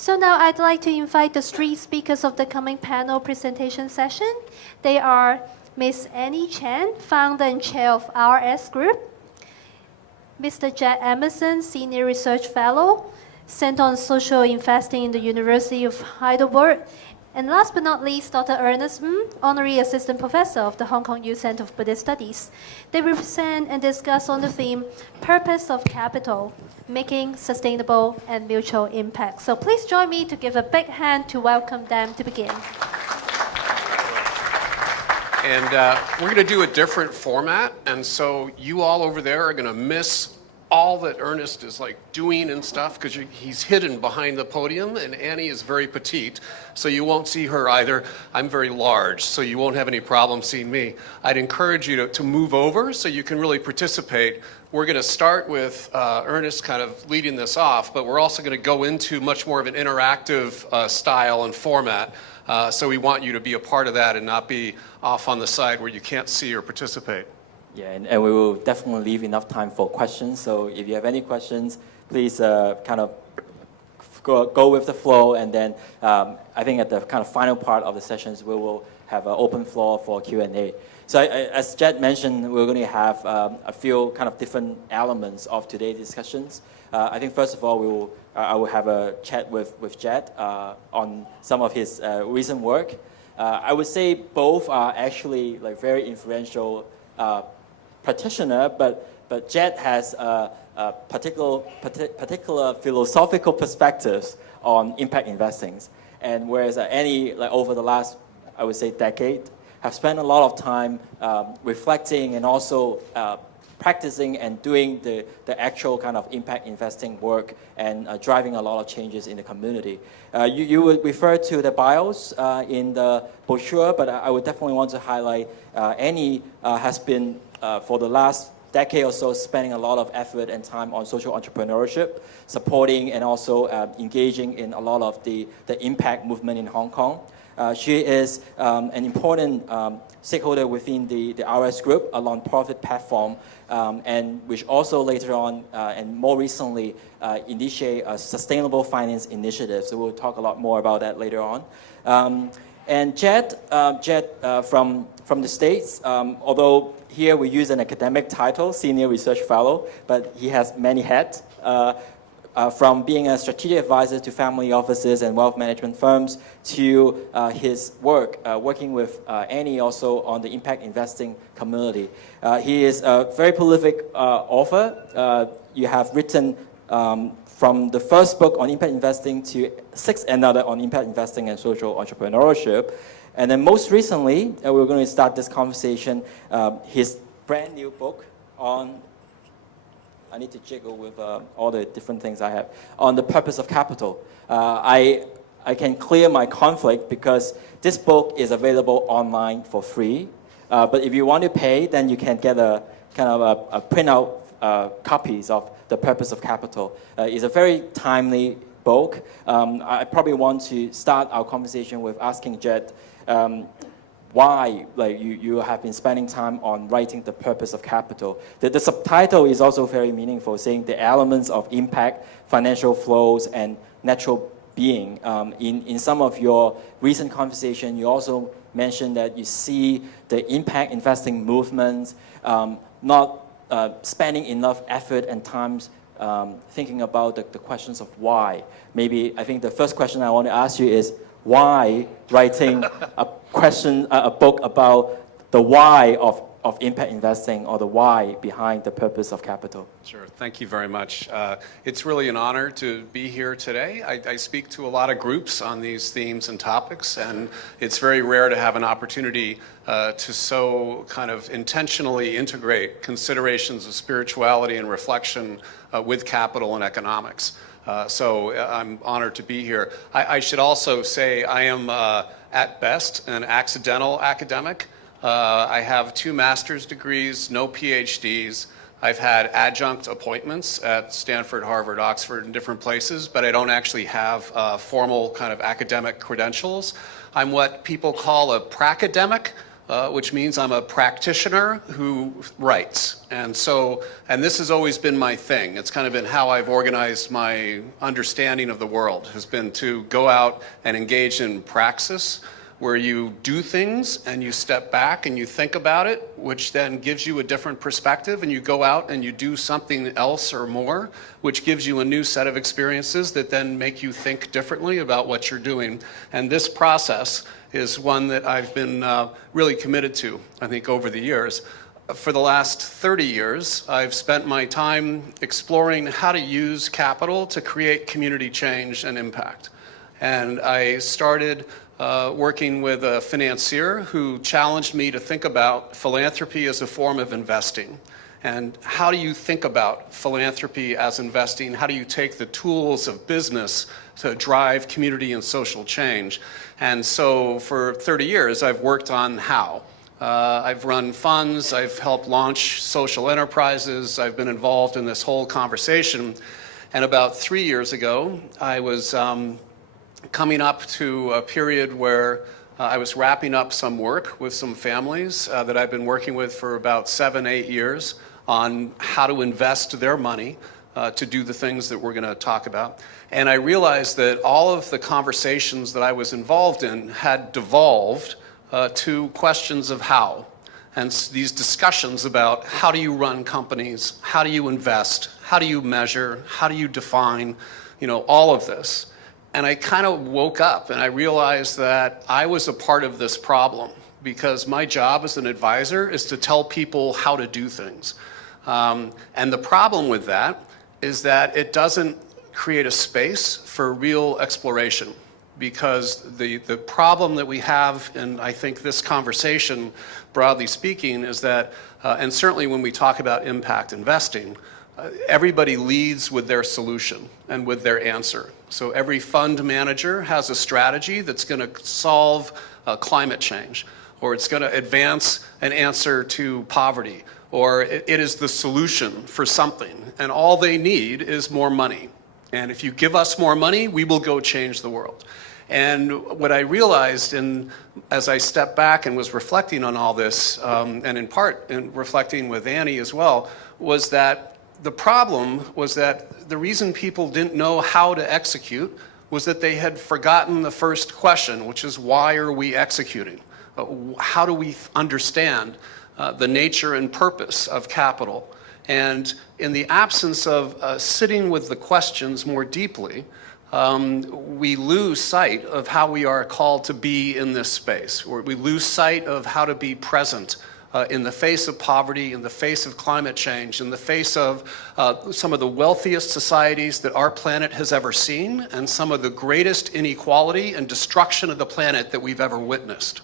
So now I'd like to invite the three speakers of the coming panel presentation session. They are Ms. Annie Chen, founder and chair of RS Group, Mr. Jack Emerson, senior research fellow, Center on Social Investing in the University of Heidelberg, and last but not least, Dr. Ernest, honorary assistant professor of the Hong Kong Youth Center of Buddhist Studies. They will present and discuss on the theme, Purpose of Capital, Making Sustainable and Mutual Impact. So please join me to give a big hand to welcome them to begin. And we're going to do a different format, and so you all over there are going to miss all that Ernest is like doing and stuff because he's hidden behind the podium, and Annie is very petite, so you won't see her either. I'm very large, so you won't have any problem seeing me. I'd encourage you to move over so you can really participate. We're going to start with Ernest kind of leading this off, but we're also going to go into much more of an interactive style and format. So we want you to be a part of that and not be off on the side where you can't see or participate. Yeah, and we will definitely leave enough time for questions. So if you have any questions, please kind of go with the flow. And then I think at the kind of final part of the sessions, we will have an open floor for Q&A. So as Jed mentioned, we're going to have a few kind of different elements of today's discussions. I think first of all, I will have a chat with Jed on some of his recent work. I would say both are actually like very influential practitioner, but Jed has a particular philosophical perspectives on impact investing, and whereas Annie, like over the last, I would say, decade, have spent a lot of time reflecting and also practicing and doing the actual kind of impact investing work and driving a lot of changes in the community. You would refer to the bios in the brochure, but I would definitely want to highlight Annie has been, for the last decade or so, spending a lot of effort and time on social entrepreneurship, supporting and also engaging in a lot of the impact movement in Hong Kong. She is an important stakeholder within the RS Group, a non-profit platform, and which also later on and more recently initiate a sustainable finance initiative. So we'll talk a lot more about that later on. And Jed from the States, although here we use an academic title, Senior Research Fellow, but he has many hats. From being a strategic advisor to family offices and wealth management firms to his work, working with Annie also on the impact investing community. He is a very prolific author. You have written from the first book on impact investing to 6 another on impact investing and social entrepreneurship. And then most recently, we're going to start this conversation, his brand new book on, I need to jiggle with all the different things I have, on the purpose of capital. I can clear my conflict because this book is available online for free. But if you want to pay, then you can get a kind of a printout copies of the purpose of capital. It's a very timely book. I probably want to start our conversation with asking Jed, why you have been spending time on writing the purpose of capital. The subtitle is also very meaningful, saying the elements of impact, financial flows, and natural being. In some of your recent conversation, you also mentioned that you see the impact investing movement not spending enough effort and time thinking about the questions of why. Maybe I think the first question I want to ask you is, why writing a book about the why of impact investing, or the why behind the purpose of capital? Sure, thank you very much. It's really an honor to be here today. I speak to a lot of groups on these themes and topics, and it's very rare to have an opportunity to so kind of intentionally integrate considerations of spirituality and reflection with capital and economics. So I'm honored to be here. I should also say I am, at best, an accidental academic. I have 2 master's degrees, no PhDs. I've had adjunct appointments at Stanford, Harvard, Oxford, and different places, but I don't actually have formal kind of academic credentials. I'm what people call a pracademic, which means I'm a practitioner who writes. And this has always been my thing. It's kind of been how I've organized my understanding of the world, has been to go out and engage in praxis, where you do things and you step back and you think about it, which then gives you a different perspective, and you go out and you do something else or more, which gives you a new set of experiences that then make you think differently about what you're doing. And this process is one that I've been really committed to, I think, over the years. For the last 30 years, I've spent my time exploring how to use capital to create community change and impact. And I started working with a financier who challenged me to think about philanthropy as a form of investing. And how do you think about philanthropy as investing? How do you take the tools of business to drive community and social change? And so for 30 years, I've worked on how. I've run funds, I've helped launch social enterprises, I've been involved in this whole conversation. And about 3 years ago, I was coming up to a period where I was wrapping up some work with some families that I've been working with for about 7, 8 years on how to invest their money to do the things that we're going to talk about. And I realized that all of the conversations that I was involved in had devolved to questions of how. And these discussions about how do you run companies, how do you invest, how do you measure, how do you define, all of this. And I kind of woke up and I realized that I was a part of this problem, because my job as an advisor is to tell people how to do things. And the problem with that is that it doesn't create a space for real exploration, because the problem that we have in, I think, this conversation, broadly speaking, is that, and certainly when we talk about impact investing, everybody leads with their solution and with their answer. So every fund manager has a strategy that's going to solve climate change, or it's going to advance an answer to poverty, or it is the solution for something, and all they need is more money. And if you give us more money, we will go change the world. And what I realized as I stepped back and was reflecting on all this, and in part in reflecting with Annie as well, was that the problem was that the reason people didn't know how to execute was that they had forgotten the first question, which is, why are we executing? How do we understand the nature and purpose of capital? And in the absence of sitting with the questions more deeply, we lose sight of how we are called to be in this space, or we lose sight of how to be present in the face of poverty, in the face of climate change, in the face of some of the wealthiest societies that our planet has ever seen, and some of the greatest inequality and destruction of the planet that we've ever witnessed.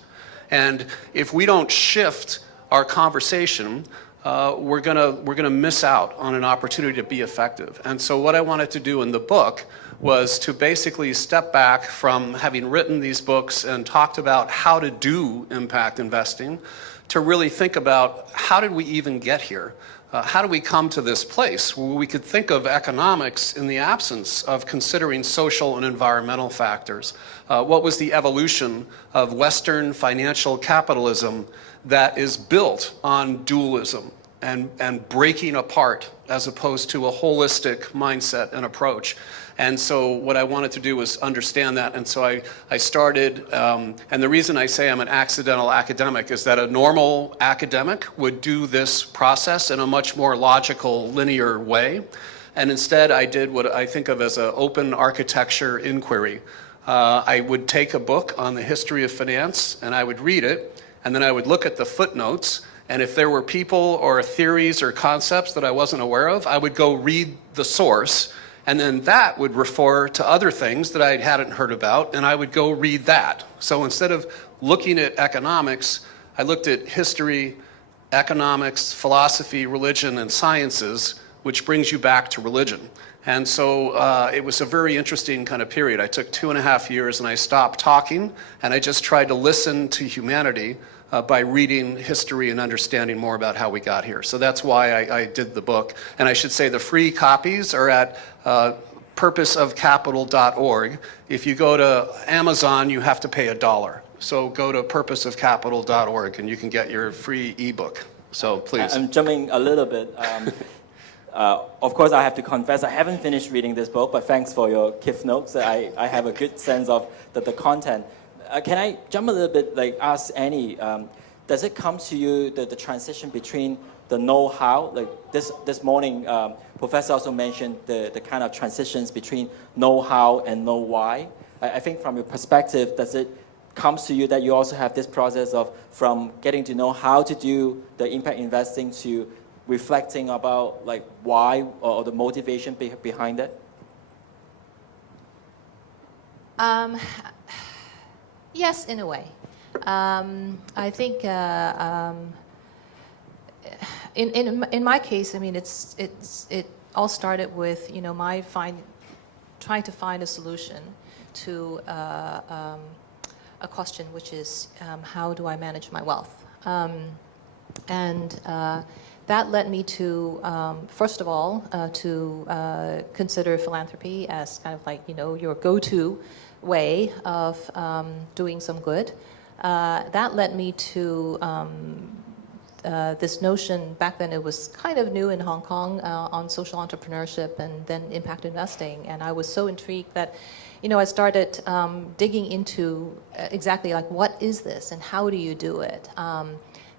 And if we don't shift our conversation, we're gonna miss out on an opportunity to be effective. And so what I wanted to do in the book was to basically step back from having written these books and talked about how to do impact investing, to really think about, how did we even get here? How do we come to this place where we could think of economics in the absence of considering social and environmental factors? What was the evolution of Western financial capitalism that is built on dualism and breaking apart, as opposed to a holistic mindset and approach? And so what I wanted to do was understand that. And so I started, and the reason I say I'm an accidental academic is that a normal academic would do this process in a much more logical, linear way. And instead I did what I think of as an open architecture inquiry. I would take a book on the history of finance and I would read it, and then I would look at the footnotes, and if there were people or theories or concepts that I wasn't aware of, I would go read the source. And then that would refer to other things that I hadn't heard about, and I would go read that. So instead of looking at economics, I looked at history, economics, philosophy, religion, and sciences, which brings you back to religion. And so it was a very interesting kind of period. I took 2.5 years and I stopped talking, and I just tried to listen to humanity by reading history and understanding more about how we got here. So that's why I did the book. And I should say the free copies are at purposeofcapital.org. If you go to Amazon, you have to pay $1. So go to purposeofcapital.org and you can get your free ebook. So please. I'm jumping a little bit. Of course, I have to confess, I haven't finished reading this book, but thanks for your Cliff Notes. I have a good sense of the content. Can I jump a little bit, like ask Annie, does it come to you, the transition between the know-how, like this morning, Professor also mentioned the kind of transitions between know-how and know-why. I think from your perspective, does it come to you that you also have this process of from getting to know how to do the impact investing to reflecting about like why or the motivation behind it? Yes, in a way. I think in my case, I mean, it all started with my trying to find a solution to a question, which is how do I manage my wealth, and that led me to first of all to consider philanthropy as kind of like your go-to way of doing some good. That led me to this notion. Back then it was kind of new in Hong Kong on social entrepreneurship and then impact investing, and I was so intrigued that I started digging into exactly like what is this and how do you do it,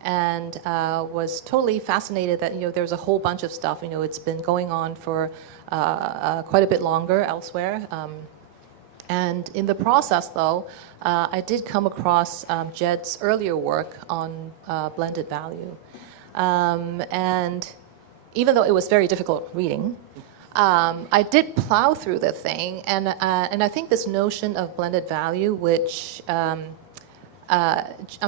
and was totally fascinated that there's a whole bunch of stuff. It's been going on for quite a bit longer elsewhere. And in the process, though, I did come across Jed's earlier work on blended value. And even though it was very difficult reading, I did plow through the thing. And I think this notion of blended value, which I'm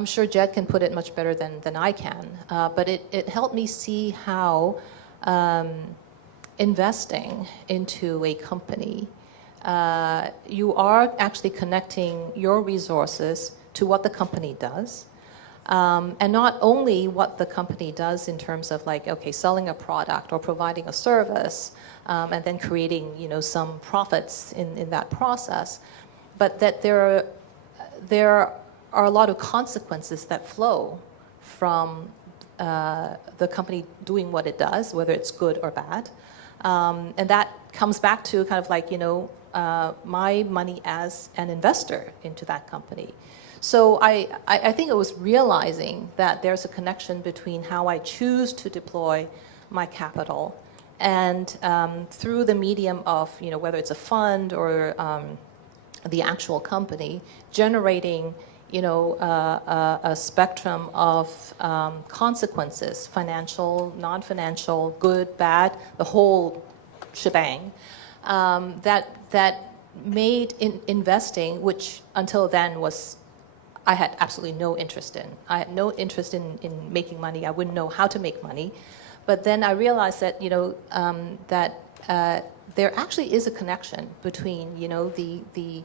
sure Jed can put it much better than I can, but it helped me see how investing into a company, you are actually connecting your resources to what the company does, and not only what the company does in terms of like, okay, selling a product or providing a service, and then creating some profits in that process, but that there are a lot of consequences that flow from the company doing what it does, whether it's good or bad, and that comes back to kind of like my money as an investor into that company. So I think it was realizing that there's a connection between how I choose to deploy my capital and through the medium of whether it's a fund or the actual company, generating a spectrum of consequences, financial, non-financial, good, bad, the whole shebang, that made investing, which until then I had absolutely no interest in. I had no interest in making money. I wouldn't know how to make money. But then I realized that that there actually is a connection between the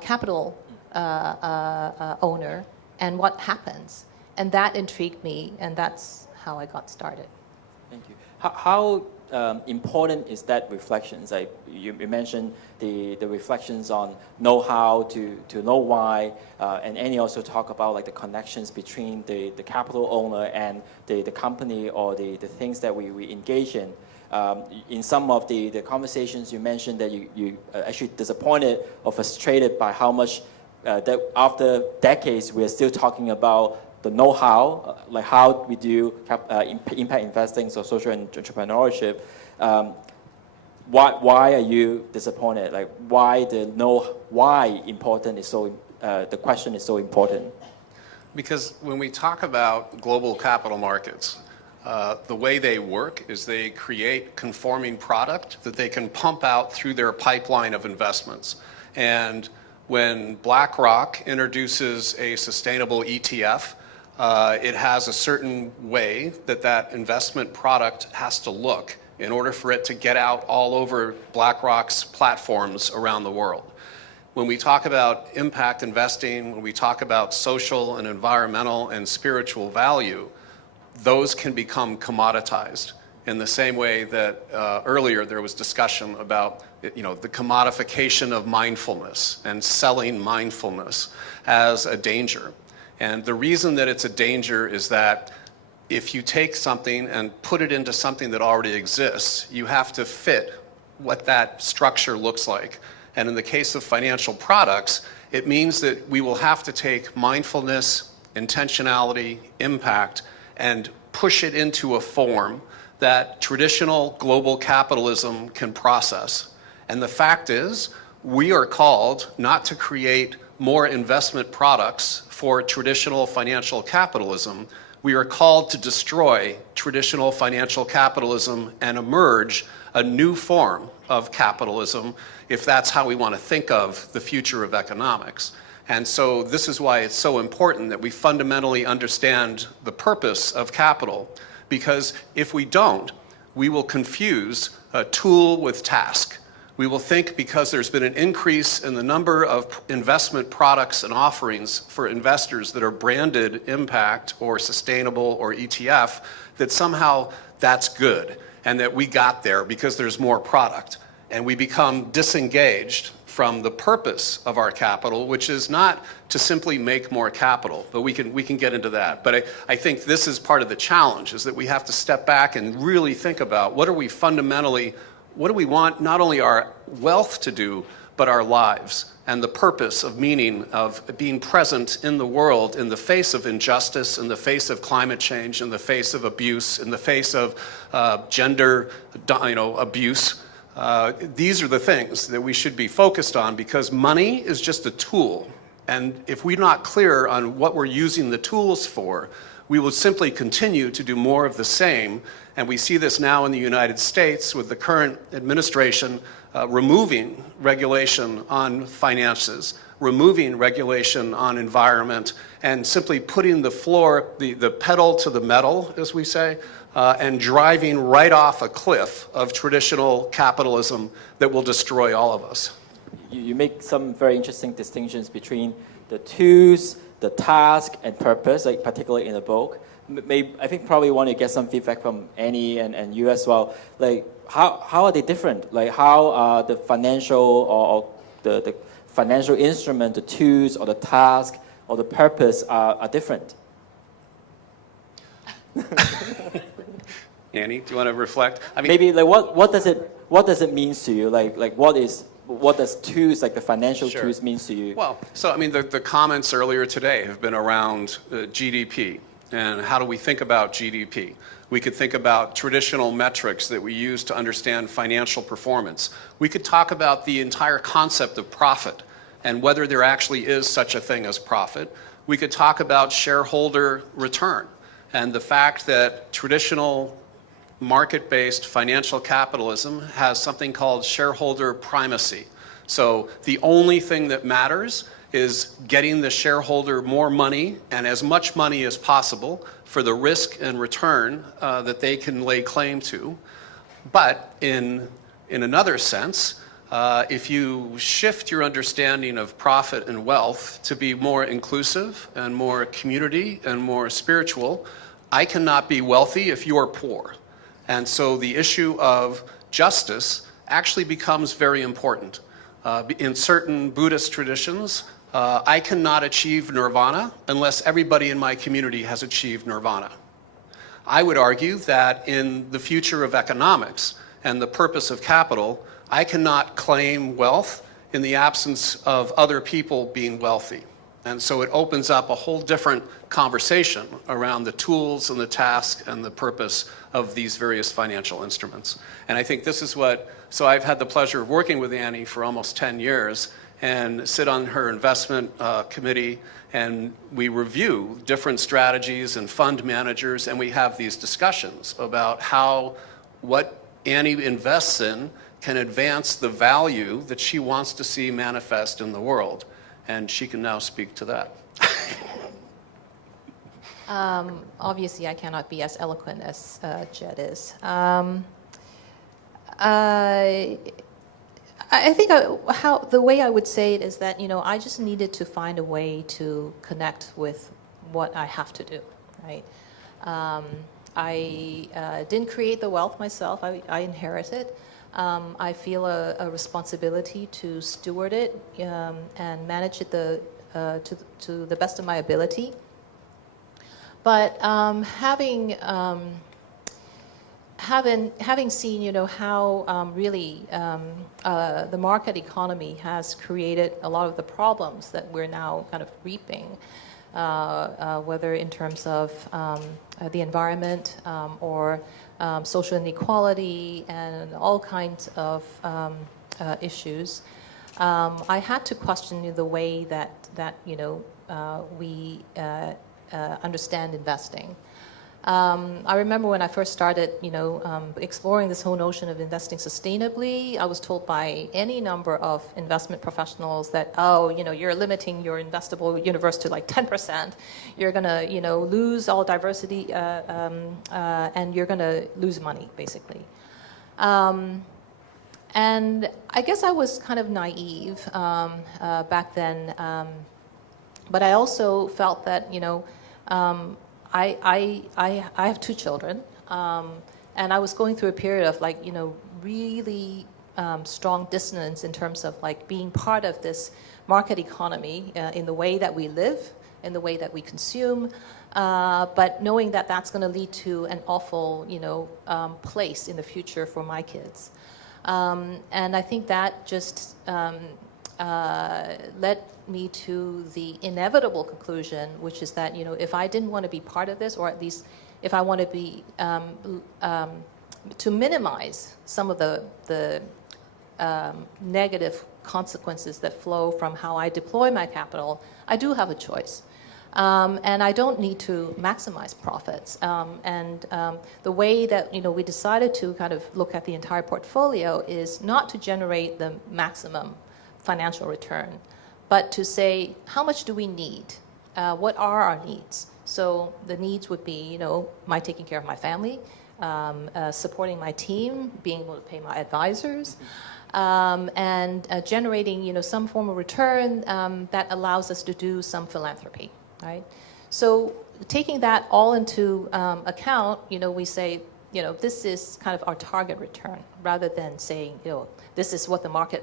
capital owner and what happens, and that intrigued me, and that's how I got started. Thank you. How important is that reflections? Like you mentioned the reflections on know-how to know why, and Annie also talk about like the connections between the capital owner and the company or the things that we engage in. In some of the conversations you mentioned that you actually disappointed or frustrated by how much that after decades we are still talking about the know-how, like how we do impact investing, so social entrepreneurship. Why are you disappointed? Like why important is so the question is so important? Because when we talk about global capital markets, the way they work is they create conforming product that they can pump out through their pipeline of investments. And when BlackRock introduces a sustainable ETF, it has a certain way that investment product has to look in order for it to get out all over BlackRock's platforms around the world. When we talk about impact investing, when we talk about social and environmental and spiritual value, those can become commoditized in the same way that earlier there was discussion about the commodification of mindfulness and selling mindfulness as a danger. And the reason that it's a danger is that if you take something and put it into something that already exists, you have to fit what that structure looks like. And in the case of financial products, it means that we will have to take mindfulness, intentionality, impact, and push it into a form that traditional global capitalism can process. And the fact is, we are called not to create more investment products for traditional financial capitalism. We are called to destroy traditional financial capitalism and emerge a new form of capitalism, if that's how we want to think of the future of economics. And so this is why it's so important that we fundamentally understand the purpose of capital, because if we don't, we will confuse a tool with task. We will think because there's been an increase in the number of investment products and offerings for investors that are branded impact or sustainable or ETF, that somehow that's good and that we got there because there's more product. And we become disengaged from the purpose of our capital, which is not to simply make more capital, but we can get into that. But I think this is part of the challenge, is that we have to step back and really think about what do we want not only our wealth to do, but our lives, and the purpose of meaning of being present in the world in the face of injustice, in the face of climate change, in the face of abuse, in the face of gender abuse. These are the things that we should be focused on, because money is just a tool. And if we're not clear on what we're using the tools for, we will simply continue to do more of the same. And we see this now in the United States with the current administration removing regulation on finances, removing regulation on environment, and simply putting the pedal to the metal, as we say, and driving right off a cliff of traditional capitalism that will destroy all of us. You make some very interesting distinctions between the tools, the task, and purpose, like particularly in the book. I think probably want to get some feedback from Annie and you as well. Like, how are they different? Like, how are the financial or the financial instrument, the tools, or the task, or the purpose are different? Annie, do you want to reflect? I mean, maybe like what does it mean to you? Like what does tools, like the financial Sure. tools, means to you? Well, so I mean, the comments earlier today have been around GDP and how do we think about GDP. We could think about traditional metrics that we use to understand financial performance. We could talk about the entire concept of profit and whether there actually is such a thing as profit. We could talk about shareholder return and the fact that traditional market-based financial capitalism has something called shareholder primacy. So the only thing that matters is getting the shareholder more money and as much money as possible for the risk and return that they can lay claim to. But in another sense, if you shift your understanding of profit and wealth to be more inclusive and more community and more spiritual, I cannot be wealthy if you are poor. And so the issue of justice actually becomes very important. In certain Buddhist traditions, I cannot achieve nirvana unless everybody in my community has achieved nirvana. I would argue that in the future of economics and the purpose of capital, I cannot claim wealth in the absence of other people being wealthy. And so it opens up a whole different conversation around the tools and the task and the purpose of these various financial instruments. And I think this is so I've had the pleasure of working with Annie for almost 10 years and sit on her investment committee, and we review different strategies and fund managers, and we have these discussions about how what Annie invests in can advance the value that she wants to see manifest in the world. And she can now speak to that. Obviously, I cannot be as eloquent as Jed is. I think the way I would say it is that, I just needed to find a way to connect with what I have to do, right? I didn't create the wealth myself. I inherited. I feel a responsibility to steward it and manage it to the best of my ability. But having seen, how really the market economy has created a lot of the problems that we're now kind of reaping, whether in terms of the environment or social inequality and all kinds of issues, I had to question the way that we understand investing. I remember when I first started, exploring this whole notion of investing sustainably, I was told by any number of investment professionals that, you're limiting your investable universe to like 10%. You're going to, lose all diversity, and you're going to lose money, basically. And I guess I was kind of naive back then, but I also felt that, I have two children, and I was going through a period of really strong dissonance in terms of being part of this market economy in the way that we live, in the way that we consume, but knowing that that's going to lead to an awful place in the future for my kids. And I think that just led me to the inevitable conclusion, which is that if I didn't want to be part of this, or at least if I want to be to minimize some of the negative consequences that flow from how I deploy my capital, I do have a choice. And I don't need to maximize profits. And the way that we decided to kind of look at the entire portfolio is not to generate the maximum financial return, but to say, how much do we need? What are our needs? So the needs would be, my taking care of my family, supporting my team, being able to pay my advisors, and generating, some form of return that allows us to do some philanthropy, right? So taking that all into account, we say, this is kind of our target return, rather than saying, this is what the market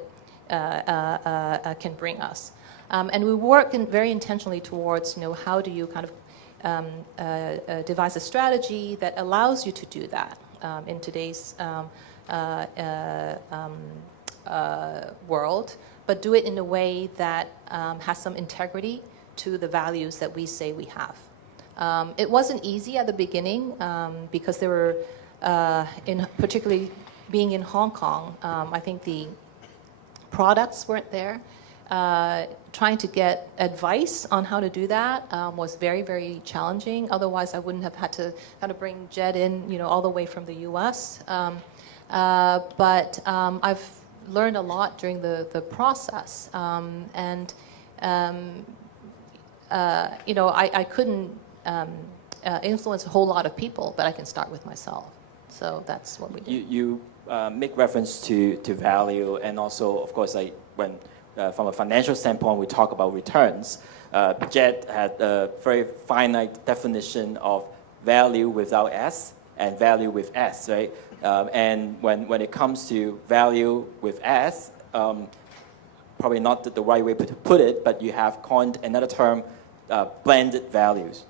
can bring us. And we work very intentionally towards, how do you kind of devise a strategy that allows you to do that in today's world, but do it in a way that has some integrity to the values that we say we have. It wasn't easy at the beginning because there were, particularly being in Hong Kong, I think the products weren't there. Trying to get advice on how to do that was very, very challenging. Otherwise, I wouldn't have had to kind of bring Jed in, all the way from the U.S. But I've learned a lot during the process, and I couldn't influence a whole lot of people, but I can start with myself. So that's what we do. You make reference to value, and also, of course, when from a financial standpoint, we talk about returns. Jed had a very finite definition of value without S and value with S, right? And when it comes to value with S, probably not the right way to put it, but you have coined another term, blended values.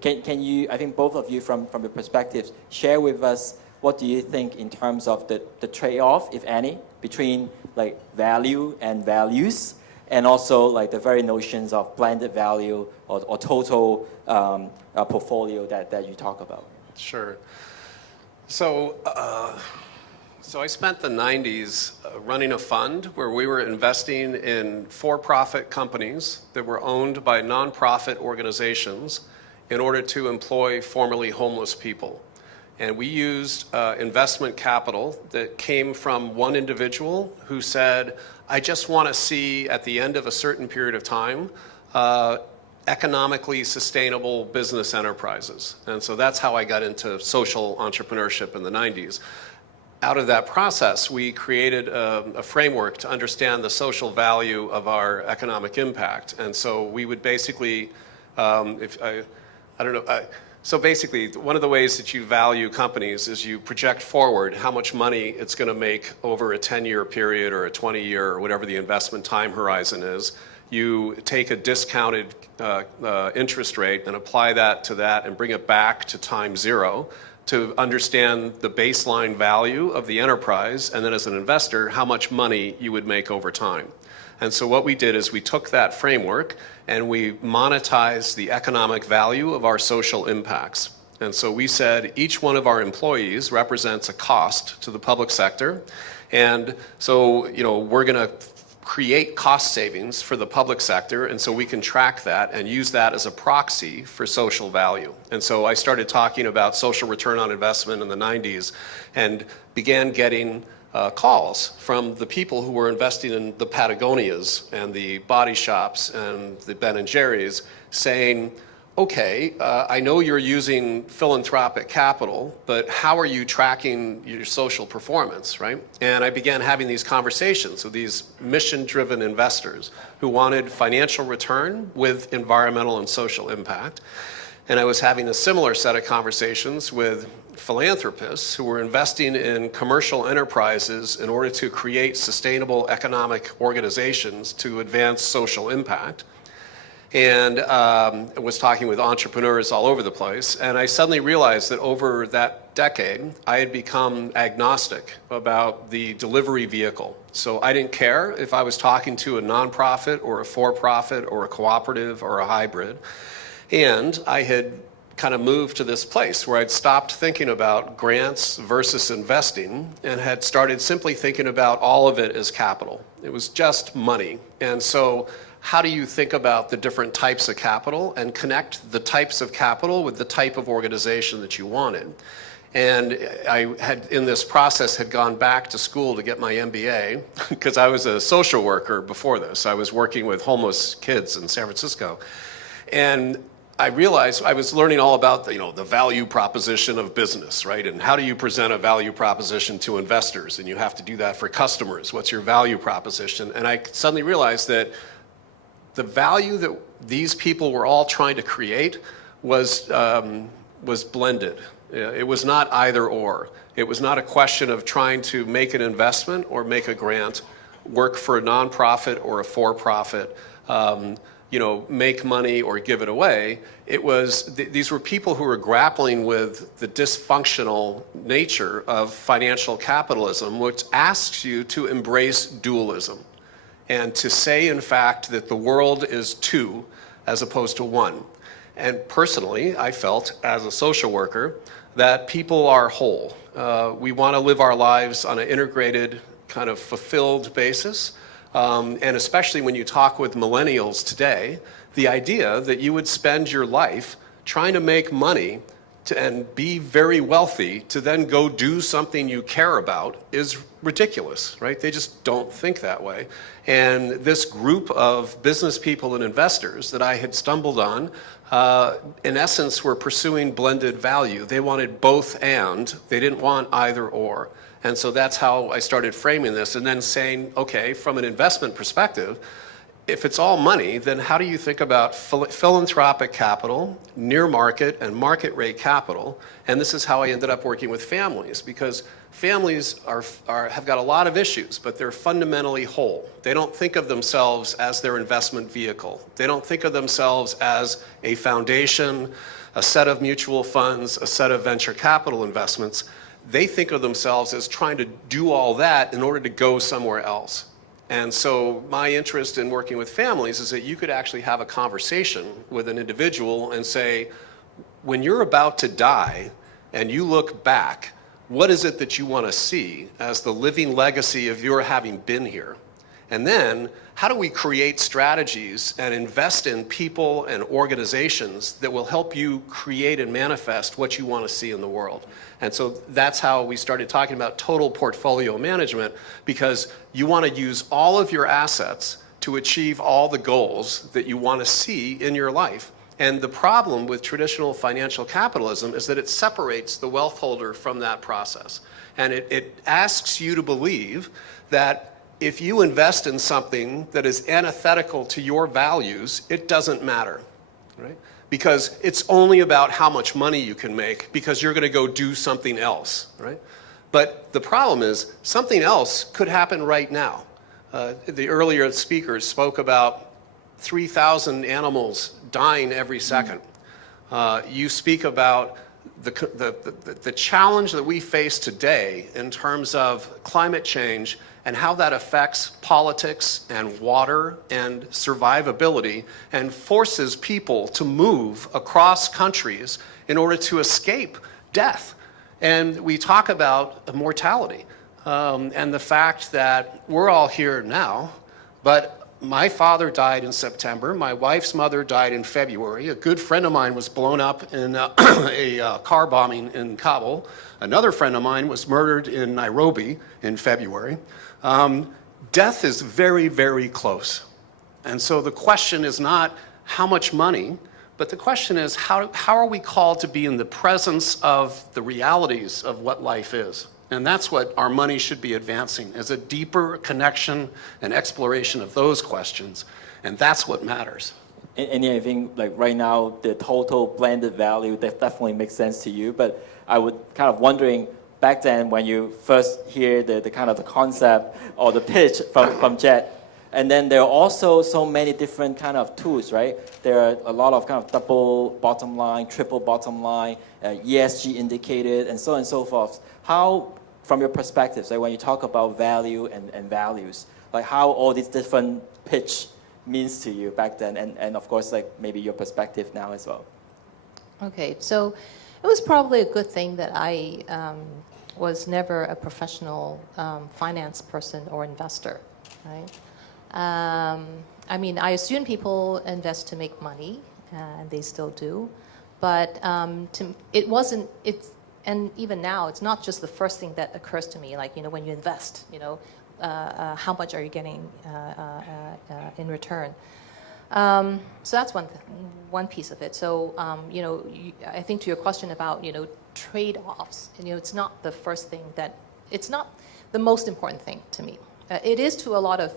Can you, I think both of you from your perspectives, share with us what do you think in terms of the trade-off, if any, between value and values, and also the very notions of blended value or total portfolio that you talk about? Sure. So I spent the 90s running a fund where we were investing in for-profit companies that were owned by nonprofit organizations in order to employ formerly homeless people. And we used investment capital that came from one individual who said, I just want to see at the end of a certain period of time economically sustainable business enterprises. And so that's how I got into social entrepreneurship in the 90s. Out of that process, we created a framework to understand the social value of our economic impact. And so we would basically, So basically, one of the ways that you value companies is you project forward how much money it's going to make over a 10-year period or a 20-year or whatever the investment time horizon is. You take a discounted interest rate and apply that to that and bring it back to time zero to understand the baseline value of the enterprise, and then as an investor, how much money you would make over time. And so what we did is we took that framework and we monetized the economic value of our social impacts. And so we said each one of our employees represents a cost to the public sector. And so, we're going to create cost savings for the public sector, and so we can track that and use that as a proxy for social value. And so I started talking about social return on investment in the 90s and began getting calls from the people who were investing in the Patagonias and the Body Shops and the Ben & Jerry's saying, okay, I know you're using philanthropic capital, but how are you tracking your social performance, right? And I began having these conversations with these mission-driven investors who wanted financial return with environmental and social impact. And I was having a similar set of conversations with philanthropists who were investing in commercial enterprises in order to create sustainable economic organizations to advance social impact. And was talking with entrepreneurs all over the place. And I suddenly realized that over that decade, I had become agnostic about the delivery vehicle. So I didn't care if I was talking to a nonprofit or a for-profit or a cooperative or a hybrid. And I had kind of moved to this place where I'd stopped thinking about grants versus investing and had started simply thinking about all of it as capital. It was just money. And so how do you think about the different types of capital and connect the types of capital with the type of organization that you wanted? And I had, in this process, had gone back to school to get my MBA because I was a social worker before this. I was working with homeless kids in San Francisco. And I realized I was learning all about the value proposition of business, right? And how do you present a value proposition to investors? And you have to do that for customers. What's your value proposition? And I suddenly realized that the value that these people were all trying to create was blended. It was not either or. It was not a question of trying to make an investment or make a grant, work for a nonprofit or a for-profit, make money or give it away. It was these were people who were grappling with the dysfunctional nature of financial capitalism, which asks you to embrace dualism and to say, in fact, that the world is two as opposed to one. And personally, I felt as a social worker that people are whole. We want to live our lives on an integrated, kind of fulfilled basis. And especially when you talk with millennials today, the idea that you would spend your life trying to make money and be very wealthy to then go do something you care about is ridiculous, right? They just don't think that way. And this group of business people and investors that I had stumbled on, in essence, were pursuing blended value. They wanted both and, they didn't want either or. And so that's how I started framing this and then saying, okay, from an investment perspective, if it's all money, then how do you think about philanthropic capital, near market and market rate capital? And this is how I ended up working with families, because families have got a lot of issues, but they're fundamentally whole. They don't think of themselves as their investment vehicle. They don't think of themselves as a foundation, a set of mutual funds, a set of venture capital investments. They think of themselves as trying to do all that in order to go somewhere else. And so my interest in working with families is that you could actually have a conversation with an individual and say, when you're about to die and you look back, what is it that you want to see as the living legacy of your having been here? And then, how do we create strategies and invest in people and organizations that will help you create and manifest what you want to see in the world? And so that's how we started talking about total portfolio management, because you want to use all of your assets to achieve all the goals that you want to see in your life. And the problem with traditional financial capitalism is that it separates the wealth holder from that process. And it asks you to believe that if you invest in something that is antithetical to your values, it doesn't matter, right? because it's only about how much money you can make because you're going to go do something else, right? But the problem is something else could happen right now. The earlier speakers spoke about 3,000 animals dying every second. You speak about the challenge that we face today in terms of climate change and how that affects politics and water and survivability and forces people to move across countries in order to escape death. And we talk about mortality and the fact that we're all here now, but my father died in September. My wife's mother died in February. A good friend of mine was blown up in a car bombing in Kabul. Another friend of mine was murdered in Nairobi in February. Death is very, very close. And so the question is not how much money, but the question is how are we called to be in the presence of the realities of what life is? And that's what our money should be advancing, is a deeper connection and exploration of those questions. And that's what matters. And I think like right now, the total blended value definitely makes sense to you. But I would kind of wondering, back then when you first hear the kind of the concept or the pitch from Jet, and then there are also so many different kind of tools, right? There are a lot of kind of double bottom line, triple bottom line, ESG indicated, and so on and so forth. How, from your perspective, like when you talk about value and values, like how all these different pitch means to you back then, and of course, like maybe your perspective now as well. Okay, so it was probably a good thing that I was never a professional finance person or investor, right? I mean, I assume people invest to make money, and they still do, but it wasn't, and even now, it's not just the first thing that occurs to me, like, you know, when you invest, you know, how much are you getting in return? So that's one piece of it. So, you know, I think to your question about, you know, trade-offs, you know, it's not the first thing that, it's not the most important thing to me. It is to a lot of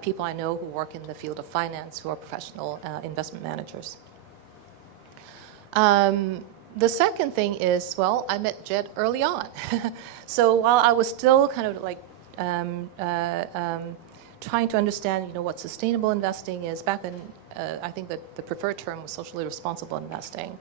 people I know who work in the field of finance, who are professional investment managers. The second thing is, well, I met Jed early on. So while I was still kind of like trying to understand, you know, what sustainable investing is, back then I think that the preferred term was socially responsible investing,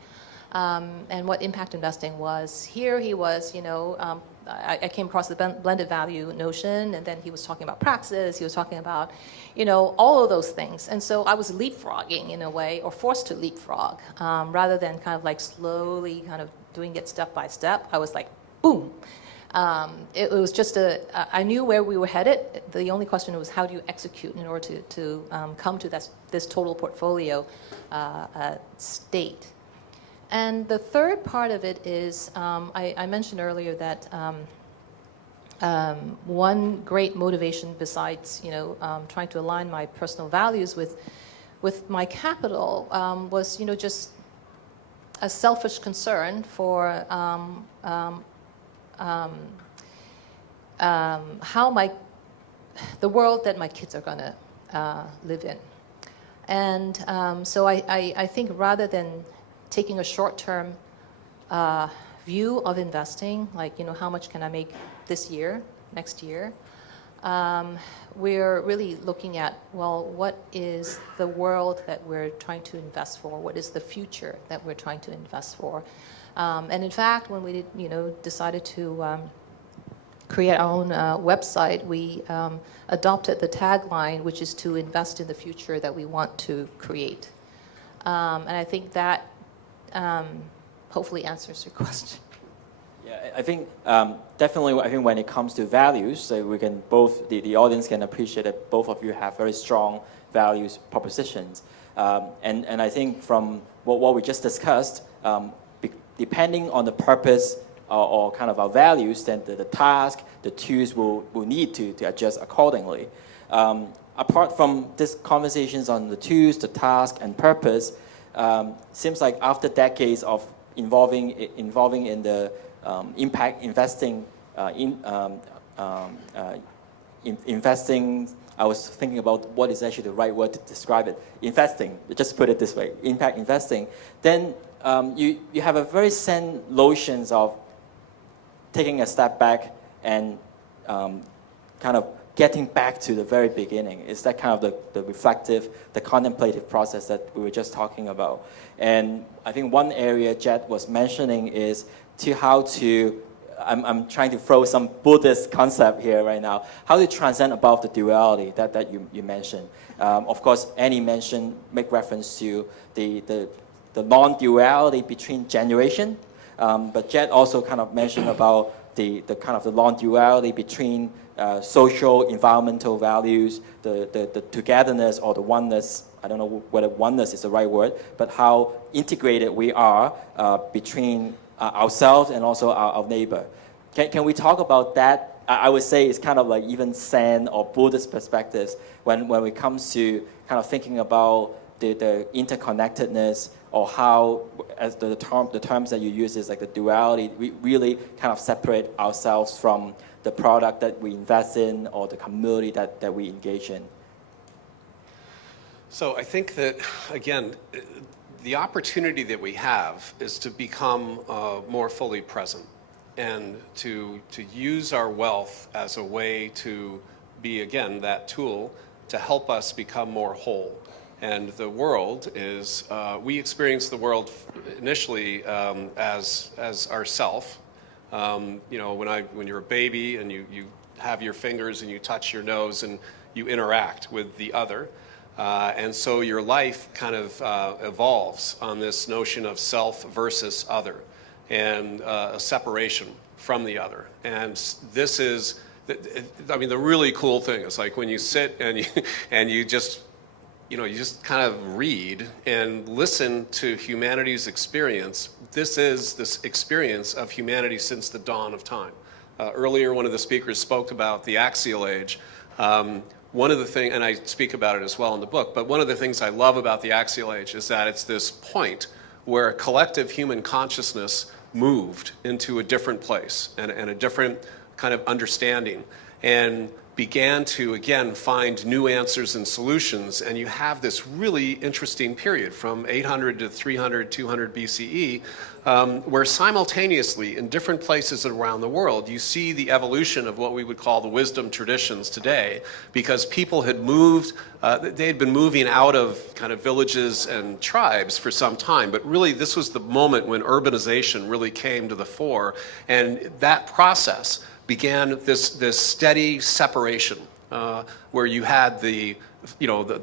and what impact investing was. Here he was, you know, I came across the blended value notion, and then he was talking about praxis, he was talking about, you know, all of those things. And so I was leapfrogging in a way, or forced to leapfrog, rather than kind of like slowly kind of doing it step by step. I was like, boom. It was just I knew where we were headed. The only question was, how do you execute in order to come to this total portfolio state? And the third part of it is, I mentioned earlier that one great motivation besides, you know, trying to align my personal values with my capital was, you know, just a selfish concern for how the world that my kids are going to live in. And so I think rather than taking a short-term view of investing, like, you know, how much can I make this year, next year, we're really looking at, well, what is the world that we're trying to invest for? What is the future that we're trying to invest for? And in fact, when we decided to create our own website, we adopted the tagline, which is to invest in the future that we want to create. And I think that hopefully answers your question. Yeah, I think definitely. I think when it comes to values, so we can both the audience can appreciate that both of you have very strong values propositions, and I think from what we just discussed, depending on the purpose or kind of our values, then the task, the tools will need to adjust accordingly. Apart from these conversations on the tools, the task, and purpose, seems like after decades of involving in the impact investing, investing I was thinking about what is actually the right word to describe it. Investing, just put it this way, impact investing. Then you have a very Zen notions of taking a step back and kind of getting back to the very beginning. It's that kind of the reflective, the contemplative process that we were just talking about. And I think one area Jet was mentioning is I'm trying to throw some Buddhist concept here right now, how to transcend above the duality that you mentioned. Of course, Annie make reference to the non-duality between generation, but Jet also kind of mentioned about the kind of the non-duality between social, environmental values, the togetherness or the oneness. I don't know whether oneness is the right word, but how integrated we are between ourselves and also our neighbor. Can we talk about that? I would say it's kind of like even Zen or Buddhist perspectives when it comes to kind of thinking about the interconnectedness, or how, as the terms that you use is like the duality, we really kind of separate ourselves from the product that we invest in or the community that we engage in. So I think that, again, the opportunity that we have is to become more fully present and to use our wealth as a way to be, again, that tool to help us become more whole. And the world is, we experience the world initially as ourself. You know, when you're a baby and you have your fingers and you touch your nose and you interact with the other. And so your life kind of evolves on this notion of self versus other and a separation from the other. And this is, I mean, the really cool thing is like when you sit and you just kind of read and listen to humanity's experience. This is this experience of humanity since the dawn of time. Earlier, one of the speakers spoke about the axial age. One of the things, and I speak about it as well in the book, but one of the things I love about the axial age is that it's this point where collective human consciousness moved into a different place and a different kind of understanding and began to, again, find new answers and solutions. And you have this really interesting period from 800 to 300, 200 BCE, where simultaneously in different places around the world, you see the evolution of what we would call the wisdom traditions today, because people had moved, they had been moving out of kind of villages and tribes for some time, but really this was the moment when urbanization really came to the fore, and that process began this steady separation where you had the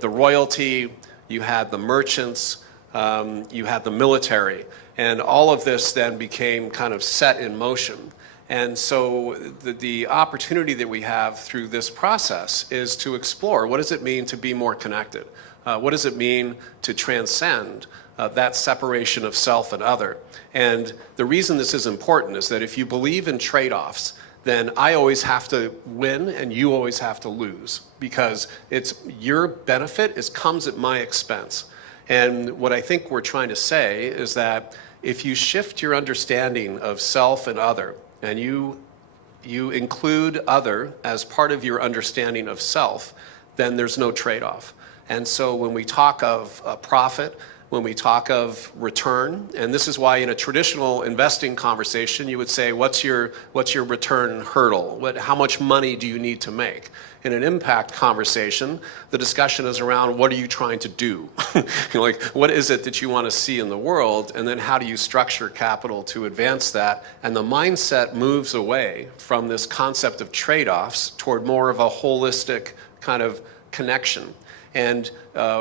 royalty, you had the merchants, you had the military, and all of this then became kind of set in motion. And so the opportunity that we have through this process is to explore what does it mean to be more connected? What does it mean to transcend that separation of self and other? And the reason this is important is that if you believe in trade-offs, then I always have to win and you always have to lose, because it's your benefit comes at my expense. And what I think we're trying to say is that if you shift your understanding of self and other, and you include other as part of your understanding of self, then there's no trade-off. And so when we talk of profit, when we talk of return, and this is why in a traditional investing conversation you would say, what's your return hurdle? How much money do you need to make? In an impact conversation, the discussion is around what are you trying to do? Like, what is it that you want to see in the world? And then how do you structure capital to advance that? And the mindset moves away from this concept of trade-offs toward more of a holistic kind of connection. And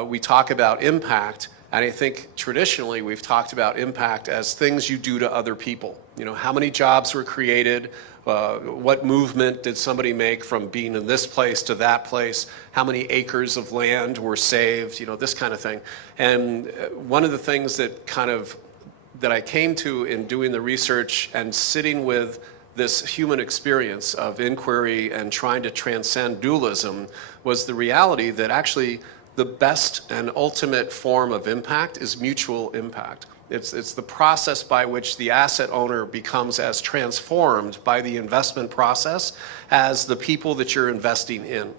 we talk about impact. And I think traditionally we've talked about impact as things you do to other people. You know, how many jobs were created? What movement did somebody make from being in this place to that place? How many acres of land were saved? You know, this kind of thing. And one of the things that I came to in doing the research and sitting with this human experience of inquiry and trying to transcend dualism was the reality that actually the best and ultimate form of impact is mutual impact. It's the process by which the asset owner becomes as transformed by the investment process as the people that you're investing in.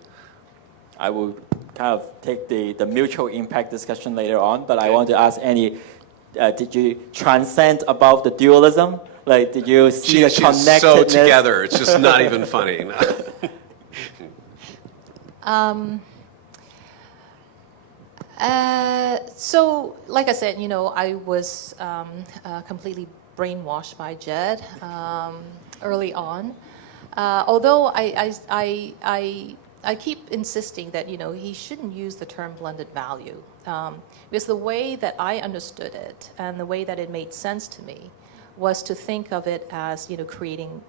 I will kind of take the mutual impact discussion later on, but I want to ask Annie, did you transcend above the dualism? Like, did you see the She's connectedness? so together, it's just not even funny. So, like I said, I was completely brainwashed by Jed early on. Although I keep insisting that he shouldn't use the term blended value, because the way that I understood it and the way that it made sense to me was to think of it as creating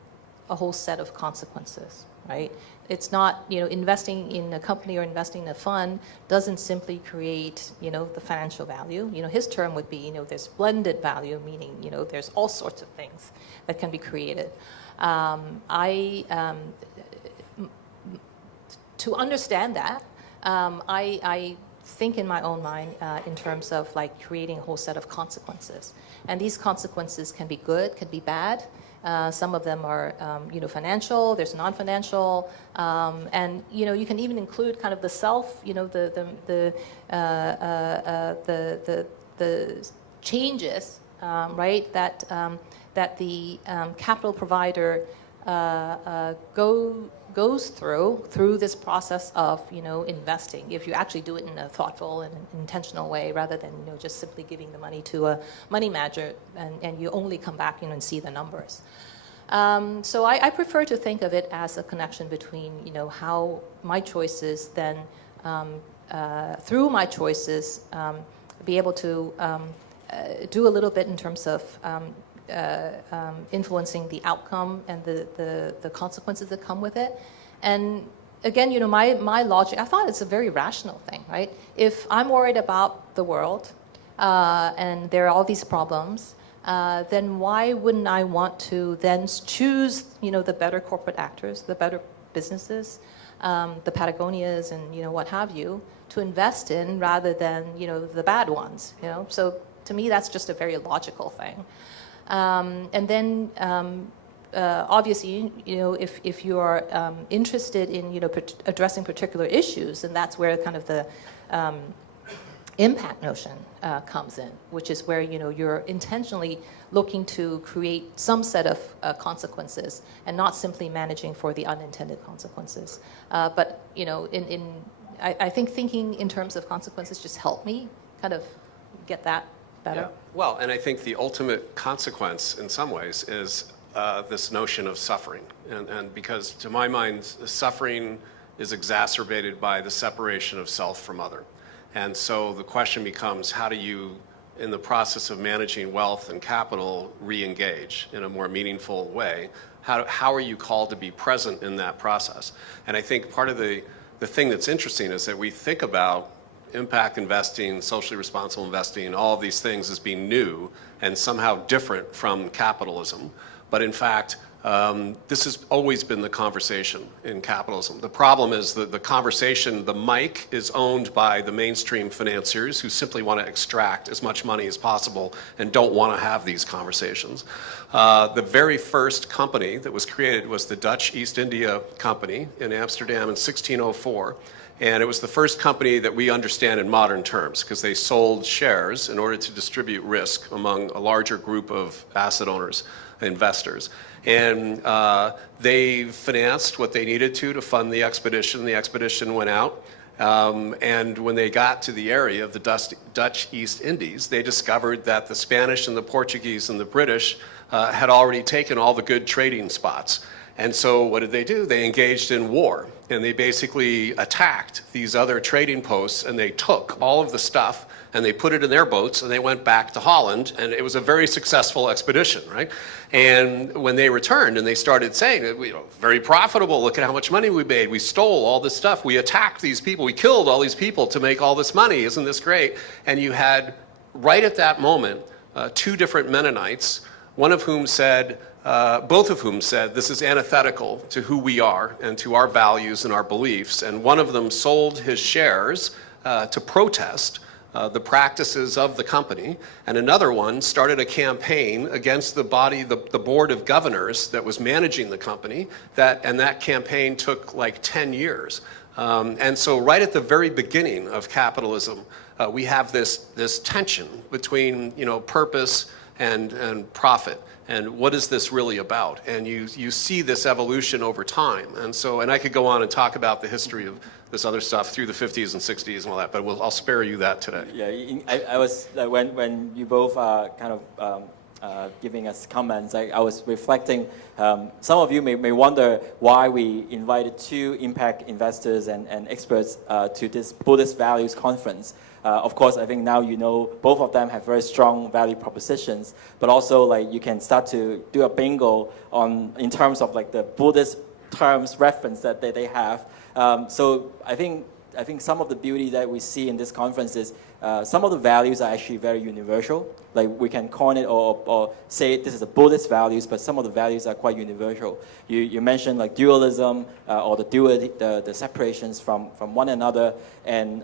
a whole set of consequences, right? It's not, investing in a company or investing in a fund doesn't simply create, the financial value. His term would be, there's blended value, meaning, there's all sorts of things that can be created. To understand that, I think in my own mind in terms of like creating a whole set of consequences. And these consequences can be good, can be bad. Some of them are, financial. There's non-financial, and you can even include kind of the self, the changes, right? That the capital provider goes through this process of investing. If you actually do it in a thoughtful and intentional way, rather than just simply giving the money to a money manager and you only come back and see the numbers. So I prefer to think of it as a connection between how my choices then through my choices be able to do a little bit in terms of influencing the outcome and the consequences that come with it. And again, my logic, I thought it's a very rational thing, right? If I'm worried about the world and there are all these problems, then why wouldn't I want to then choose, the better corporate actors, the better businesses, the Patagonias and, what have you, to invest in rather than, the bad ones, So to me, that's just a very logical thing. And then, obviously, if you are interested in, addressing particular issues, and that's where kind of the impact notion comes in, which is where you're intentionally looking to create some set of consequences, and not simply managing for the unintended consequences. But I think thinking in terms of consequences just helped me kind of get that better. Yeah. Well, and I think the ultimate consequence in some ways is this notion of suffering. And because to my mind, suffering is exacerbated by the separation of self from other. And so the question becomes, how do you, in the process of managing wealth and capital, re-engage in a more meaningful way? How are you called to be present in that process? And I think part of the thing that's interesting is that we think about impact investing, socially responsible investing, all of these things as being new and somehow different from capitalism. But in fact, this has always been the conversation in capitalism. The problem is that the conversation, the mic, is owned by the mainstream financiers who simply want to extract as much money as possible and don't want to have these conversations. The very first company that was created was the Dutch East India Company in Amsterdam in 1604. And it was the first company that we understand in modern terms because they sold shares in order to distribute risk among a larger group of asset owners, investors. And they financed what they needed to fund the expedition. The expedition went out. And when they got to the area of the Dutch East Indies, they discovered that the Spanish and the Portuguese and the British had already taken all the good trading spots. And so what did they do? They engaged in war, and they basically attacked these other trading posts, and they took all of the stuff and they put it in their boats and they went back to Holland, and it was a very successful expedition, right? And when they returned and they started saying, very profitable, look at how much money we made, we stole all this stuff, we attacked these people, we killed all these people to make all this money, isn't this great? And you had, right at that moment, two different Mennonites, one of whom said, both of whom said, this is antithetical to who we are and to our values and our beliefs. And one of them sold his shares to protest the practices of the company. And another one started a campaign against the board of governors that was managing the company. And that campaign took like 10 years. And so right at the very beginning of capitalism, we have this tension between, purpose and profit. And what is this really about? And you see this evolution over time. And I could go on and talk about the history of this other stuff through the 50s and 60s and all that, but I'll spare you that today. Yeah, I was, when you both are kind of giving us comments, I was reflecting, some of you may wonder why we invited two impact investors and experts to this Buddhist Values Conference. Of course, I think now you know both of them have very strong value propositions, but also you can start to do a bingo in terms of the Buddhist terms reference that they have. So I think some of the beauty that we see in this conference is some of the values are actually very universal. We can coin it or say this is a Buddhist values, but some of the values are quite universal. You mentioned dualism or the duality, the separations from one another, and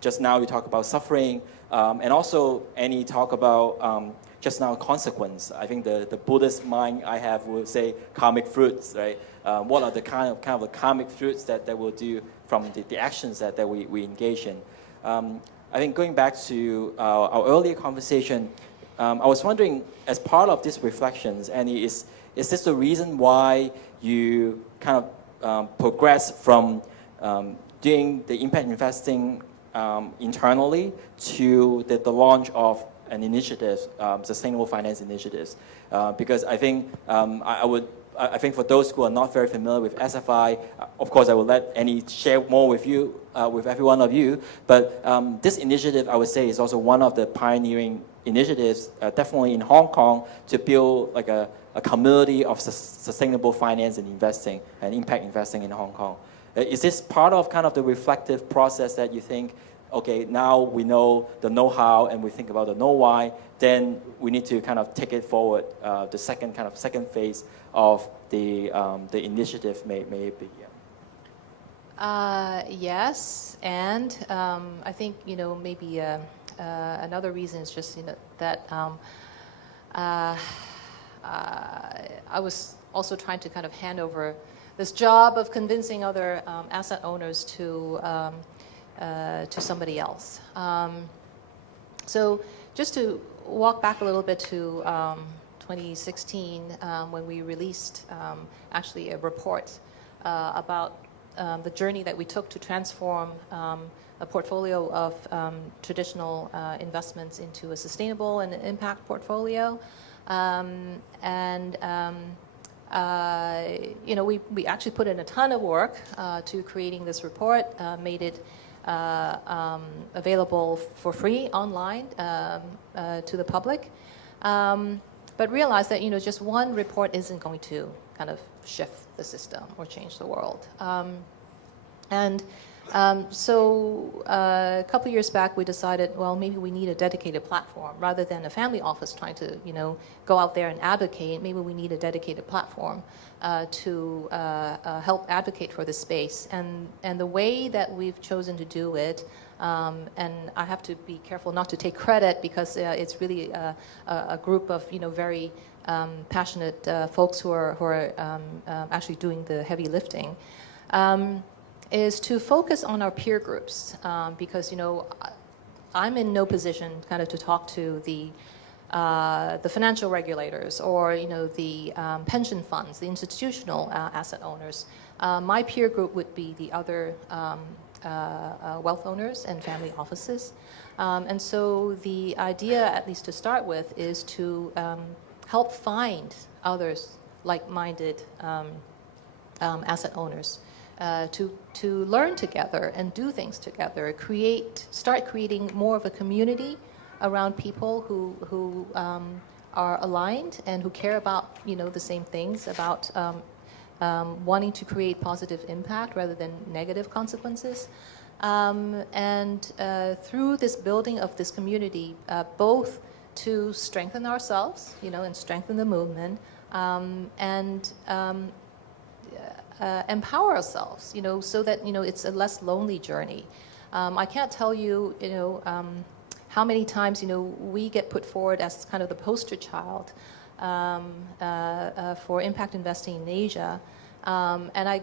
just now you talk about suffering, and also Annie talk about just now consequence. I think the Buddhist mind I have will say karmic fruits, right? What are the kind of the karmic fruits that will do from the actions that we engage in? I think going back to our earlier conversation, I was wondering, as part of these reflections, Annie, is this the reason why you kind of progress from doing the impact investing internally to the launch of an initiative, sustainable finance initiatives? Because I think I think for those who are not very familiar with SFI, of course I will let Annie share more with you, with every one of you. But this initiative, I would say, is also one of the pioneering initiatives, definitely in Hong Kong, to build a community of sustainable finance and investing and impact investing in Hong Kong. Is this part of kind of the reflective process that you think, okay, now we know the know-how and we think about the know-why, then we need to kind of take it forward, the second phase of the initiative may be? Yes, and I think maybe another reason is just that I was also trying to kind of hand over this job of convincing other asset owners to somebody else. So just to walk back a little bit to 2016, when we released actually a report about the journey that we took to transform a portfolio of traditional investments into a sustainable and impact portfolio. We actually put in a ton of work to creating this report, made it available for free online to the public, but realized that just one report isn't going to kind of shift the system or change the world. So a couple years back, we decided, well, maybe we need a dedicated platform rather than a family office trying to, go out there and advocate. Maybe we need a dedicated platform to help advocate for this space. And the way that we've chosen to do it, and I have to be careful not to take credit because it's really a group of, very passionate folks who are actually doing the heavy lifting. Is to focus on our peer groups because I'm in no position kind of to talk to the financial regulators or the pension funds, the institutional asset owners. My peer group would be the other wealth owners and family offices, and so the idea, at least to start with, is to help find others like-minded asset owners. To learn together and do things together, start creating more of a community around people who are aligned and who care about the same things, about wanting to create positive impact rather than negative consequences, and through this building of this community, both to strengthen ourselves, and strengthen the movement, and empower ourselves, so that it's a less lonely journey. I can't tell you, how many times we get put forward as kind of the poster child for impact investing in Asia, And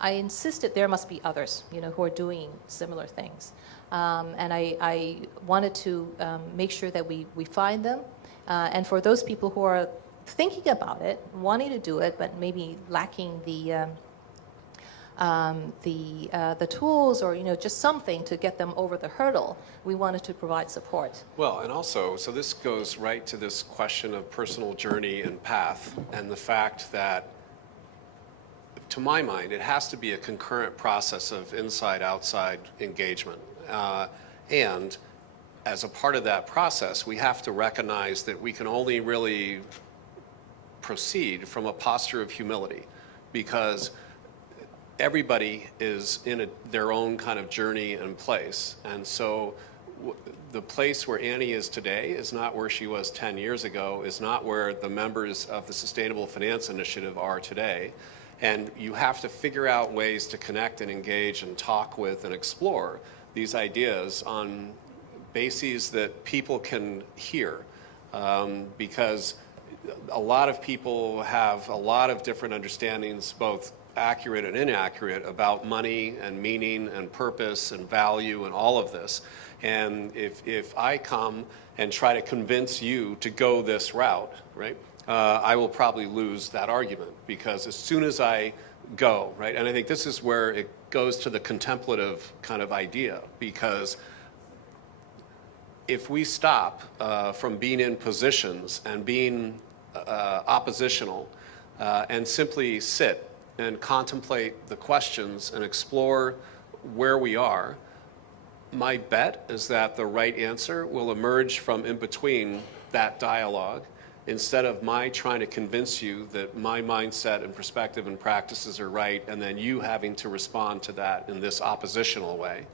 I insisted there must be others, who are doing similar things. And I wanted to make sure that we find them. And for those people who are thinking about it, wanting to do it, but maybe lacking the tools or just something to get them over the hurdle, we wanted to provide support. Well, and also, so this goes right to this question of personal journey and path, and the fact that, to my mind, it has to be a concurrent process of inside-outside engagement. And as a part of that process, we have to recognize that we can only really proceed from a posture of humility, because everybody is in their own kind of journey and place. And so the place where Annie is today is not where she was 10 years ago, is not where the members of the Sustainable Finance Initiative are today. And you have to figure out ways to connect and engage and talk with and explore these ideas on bases that people can hear, because a lot of people have a lot of different understandings, both accurate and inaccurate, about money and meaning and purpose and value and all of this. And if I come and try to convince you to go this route, right, I will probably lose that argument, because as soon as I go, right, and I think this is where it goes to the contemplative kind of idea, because if we stop from being in positions and being oppositional and simply sit and contemplate the questions and explore where we are, my bet is that the right answer will emerge from in between that dialogue, instead of my trying to convince you that my mindset and perspective and practices are right, and then you having to respond to that in this oppositional way.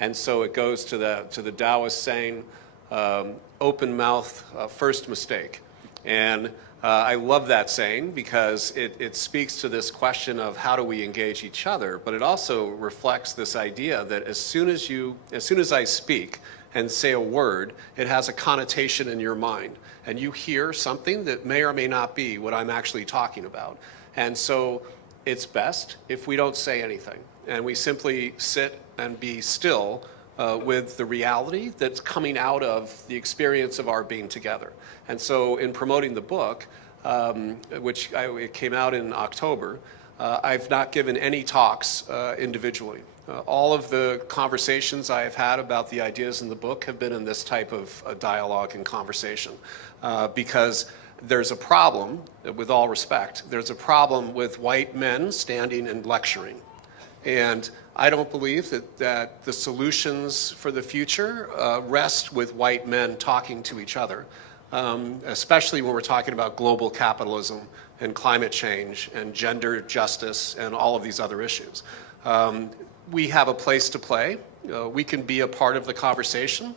And so it goes to the Taoist saying, open mouth, first mistake. And I love that saying, because it speaks to this question of how do we engage each other, but it also reflects this idea that as soon as I speak and say a word, it has a connotation in your mind, and you hear something that may or may not be what I'm actually talking about. And so it's best if we don't say anything, and we simply sit and be still with the reality that's coming out of the experience of our being together. And so in promoting the book, it came out in October, I've not given any talks individually. All of the conversations I have had about the ideas in the book have been in this type of dialogue and conversation, because there's a problem, with all respect, there's a problem with white men standing and lecturing. And I don't believe that the solutions for the future rest with white men talking to each other, especially when we're talking about global capitalism and climate change and gender justice and all of these other issues. We have a place to play. We can be a part of the conversation,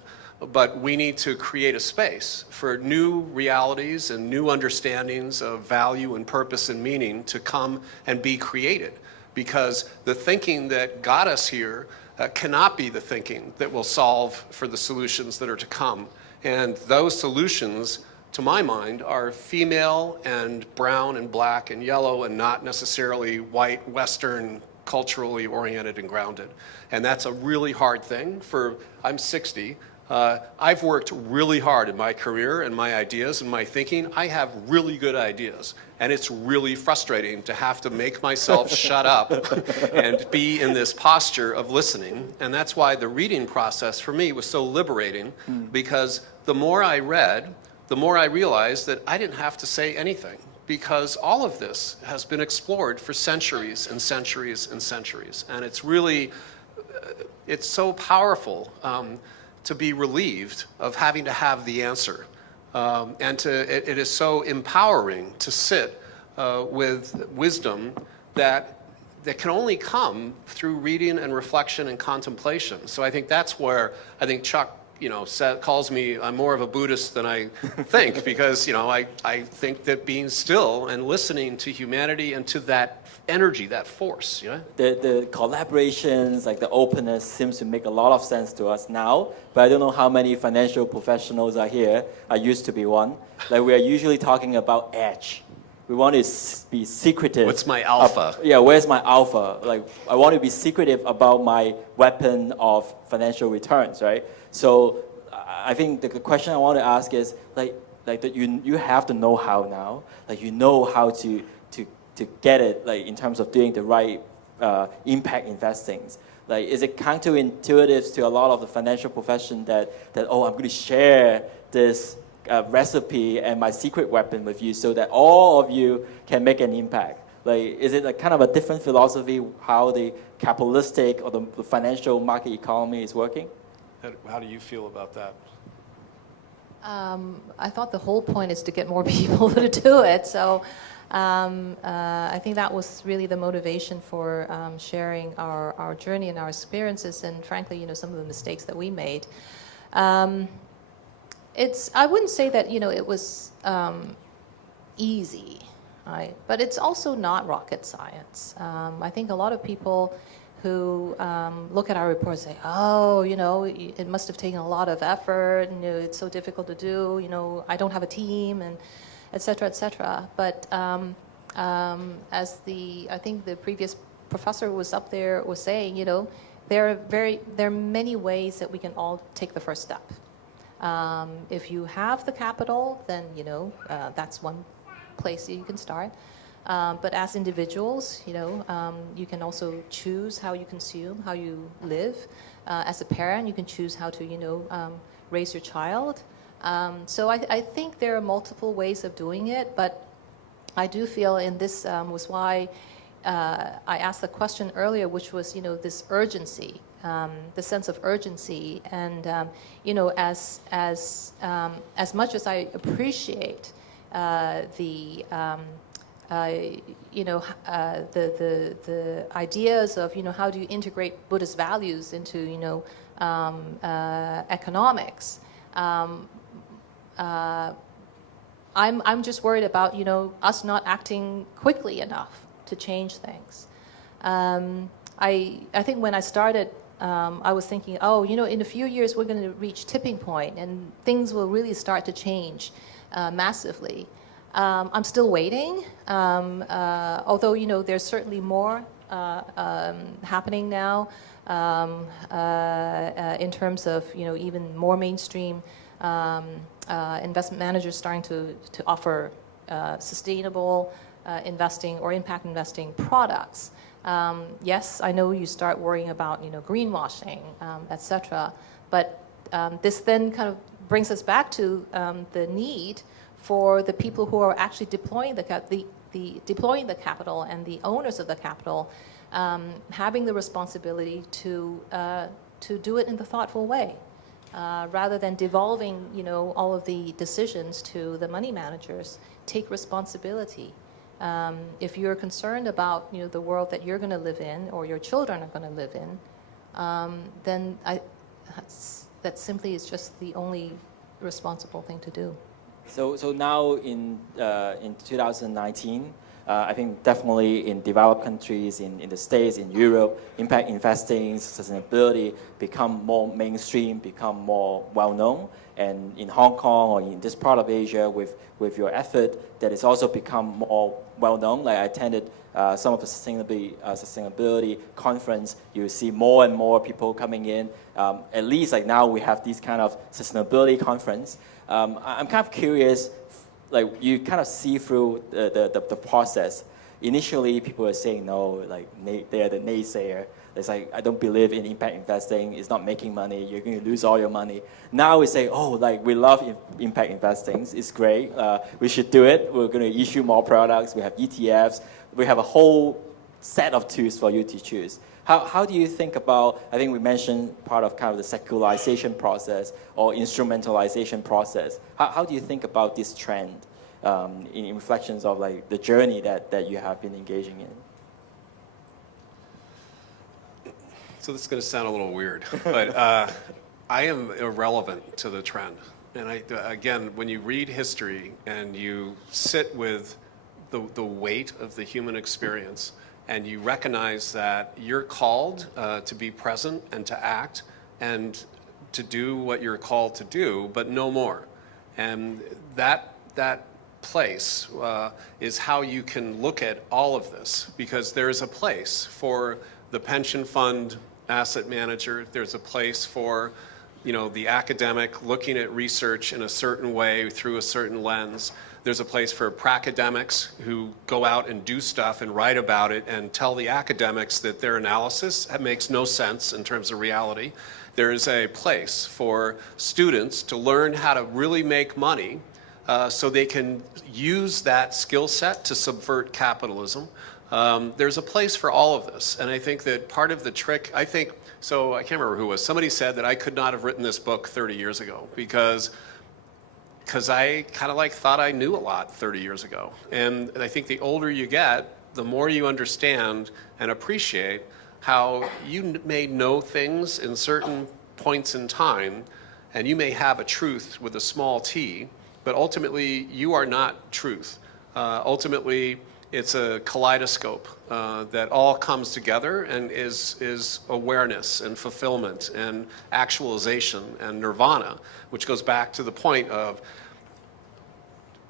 but we need to create a space for new realities and new understandings of value and purpose and meaning to come and be created. Because the thinking that got us here cannot be the thinking that will solve for the solutions that are to come. And those solutions, to my mind, are female and brown and black and yellow, and not necessarily white, Western, culturally oriented and grounded. And that's a really hard thing. I'm 60. I've worked really hard in my career and my ideas and my thinking. I have really good ideas, and it's really frustrating to have to make myself shut up and be in this posture of listening. And that's why the reading process for me was so liberating, because the more I read, the more I realized that I didn't have to say anything, because all of this has been explored for centuries and centuries and centuries. And it's really, it's so powerful to be relieved of having to have the answer. It is so empowering to sit with wisdom that can only come through reading and reflection and contemplation. So I think that's where I think Chuck calls me, I'm more of a Buddhist than I think, because I think that being still and listening to humanity and to that energy, that force. The collaborations, like the openness, seems to make a lot of sense to us now, but I don't know how many financial professionals are here. I used to be one. Like, we are usually talking about edge, we want to be secretive. What's my alpha? Yeah, where's my alpha? Like, I want to be secretive about my weapon of financial returns, right? So I think the question I want to ask is, like that you have the know-how now, like you know how to get it, like in terms of doing the right impact investing. Like, is it counterintuitive to a lot of the financial profession that oh, I'm going to share this recipe and my secret weapon with you so that all of you can make an impact? Like, is it a kind of a different philosophy how the capitalistic or the financial market economy is working? How do you feel about that? I thought the whole point is to get more people to do it. So I think that was really the motivation for sharing our journey and our experiences, and frankly, some of the mistakes that we made. I wouldn't say that it was easy, right? But it's also not rocket science. I think a lot of people who look at our report and say, oh, it must have taken a lot of effort, and it's so difficult to do, I don't have a team, and et cetera, et cetera. But as I think the previous professor was up there was saying, there are many ways that we can all take the first step. If you have the capital, then that's one place you can start. But as individuals, you can also choose how you consume, how you live. As a parent, you can choose how to raise your child. So I think there are multiple ways of doing it, but I do feel, and this was why I asked the question earlier, which was this urgency, the sense of urgency, and as much as I appreciate the ideas of how do you integrate Buddhist values into economics. I'm just worried about us not acting quickly enough to change things. I think when I started, I was thinking, in a few years we're going to reach tipping point and things will really start to change massively. I'm still waiting, although there's certainly more happening now in terms of even more mainstream investment managers starting to offer sustainable investing or impact investing products. Yes, I know you start worrying about greenwashing, etc. But this then kind of brings us back to the need for the people who are actually deploying deploying the capital and the owners of the capital having the responsibility to do it in the thoughtful way, rather than devolving all of the decisions to the money managers. Take responsibility. If you're concerned about the world that you're going to live in or your children are going to live in, then that simply is just the only responsible thing to do. So now in 2019, I think definitely in developed countries, in the States, in Europe, impact investing, sustainability become more mainstream, become more well-known. And in Hong Kong or in this part of Asia, with your effort, that has also become more well-known. Like I attended some of the sustainability conference, you see more and more people coming in. At least like now we have these kind of sustainability conference. I'm kind of curious, like you kind of see through the process. Initially, people are saying no, like they're the naysayer. It's like, I don't believe in impact investing. It's not making money. You're going to lose all your money. Now we say, oh, like we love impact investing. It's great. We should do it. We're going to issue more products. We have ETFs. We have a whole set of tools for you to choose. How do you think about, I think we mentioned part of kind of the secularization process or instrumentalization process. How do you think about this trend in reflections of like the journey that you have been engaging in? So this is going to sound a little weird, but I am irrelevant to the trend. And again, when you read history and you sit with the weight of the human experience, and you recognize that you're called to be present and to act and to do what you're called to do, but no more. And that place is how you can look at all of this, because there's a place for the pension fund asset manager, there's a place for the academic looking at research in a certain way through a certain lens. There's a place for pracademics who go out and do stuff and write about it and tell the academics that their analysis makes no sense in terms of reality. There is a place for students to learn how to really make money so they can use that skill set to subvert capitalism. There's a place for all of this. And I think that part of the trick, I can't remember who it was, somebody said that I could not have written this book 30 years ago because I kind of thought I knew a lot 30 years ago. And I think the older you get, the more you understand and appreciate how you may know things in certain points in time, and you may have a truth with a small t, but ultimately you are not truth. Ultimately, it's a kaleidoscope that all comes together and is awareness and fulfillment and actualization and nirvana, which goes back to the point of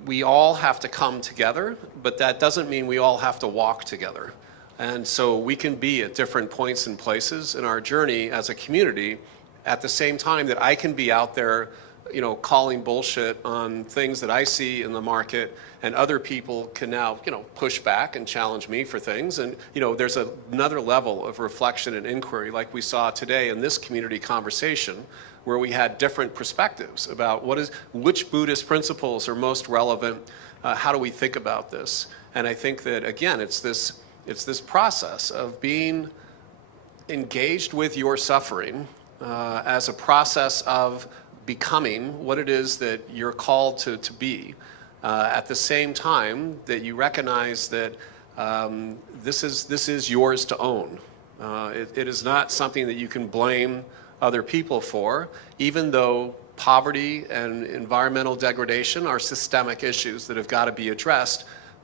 we all have to come together, but that doesn't mean we all have to walk together. And so we can be at different points and places in our journey as a community at the same time that I can be out there calling bullshit on things that I see in the market, and other people can now, push back and challenge me for things. And, there's another level of reflection and inquiry like we saw today in this community conversation where we had different perspectives about which Buddhist principles are most relevant, how do we think about this? And I think that, again, it's this process of being engaged with your suffering as a process of becoming what it is that you're called to be, at the same time that you recognize that this is yours to own. It is not something that you can blame other people for, even though poverty and environmental degradation are systemic issues that have got to be addressed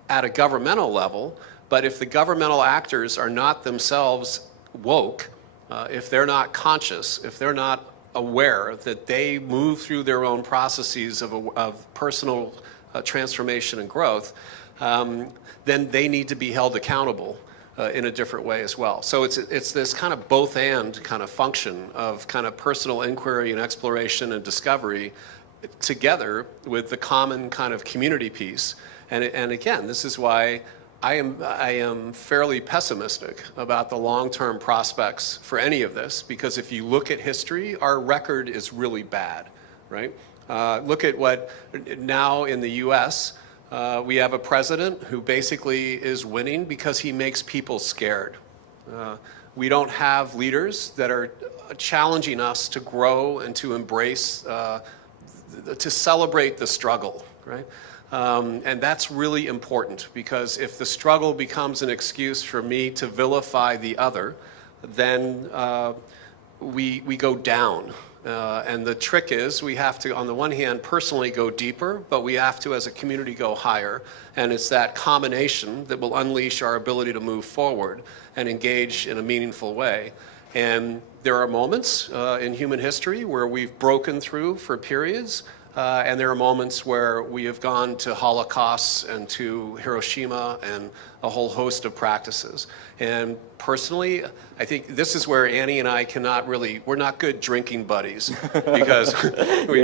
at a governmental level. But if the governmental actors are not themselves woke, if they're not conscious, if they're not aware that they move through their own processes of personal transformation and growth, then they need to be held accountable in a different way as well. So it's this kind of both and kind of function of kind of personal inquiry and exploration and discovery together with the common kind of community piece. And again, this is why I am fairly pessimistic about the long-term prospects for any of this, because if you look at history, our record is really bad, right? Look at what now in the US, we have a president who basically is winning because he makes people scared. We don't have leaders that are challenging us to grow and to embrace, to celebrate the struggle, right? And that's really important, because if the struggle becomes an excuse for me to vilify the other, then we go down. And the trick is we have to, on the one hand, personally go deeper, but we have to, as a community, go higher. And it's that combination that will unleash our ability to move forward and engage in a meaningful way. And there are moments in human history where we've broken through for periods. And there are moments where we have gone to Holocausts and to Hiroshima and a whole host of practices. And personally, I think this is where Annie and I we're not good drinking buddies, because we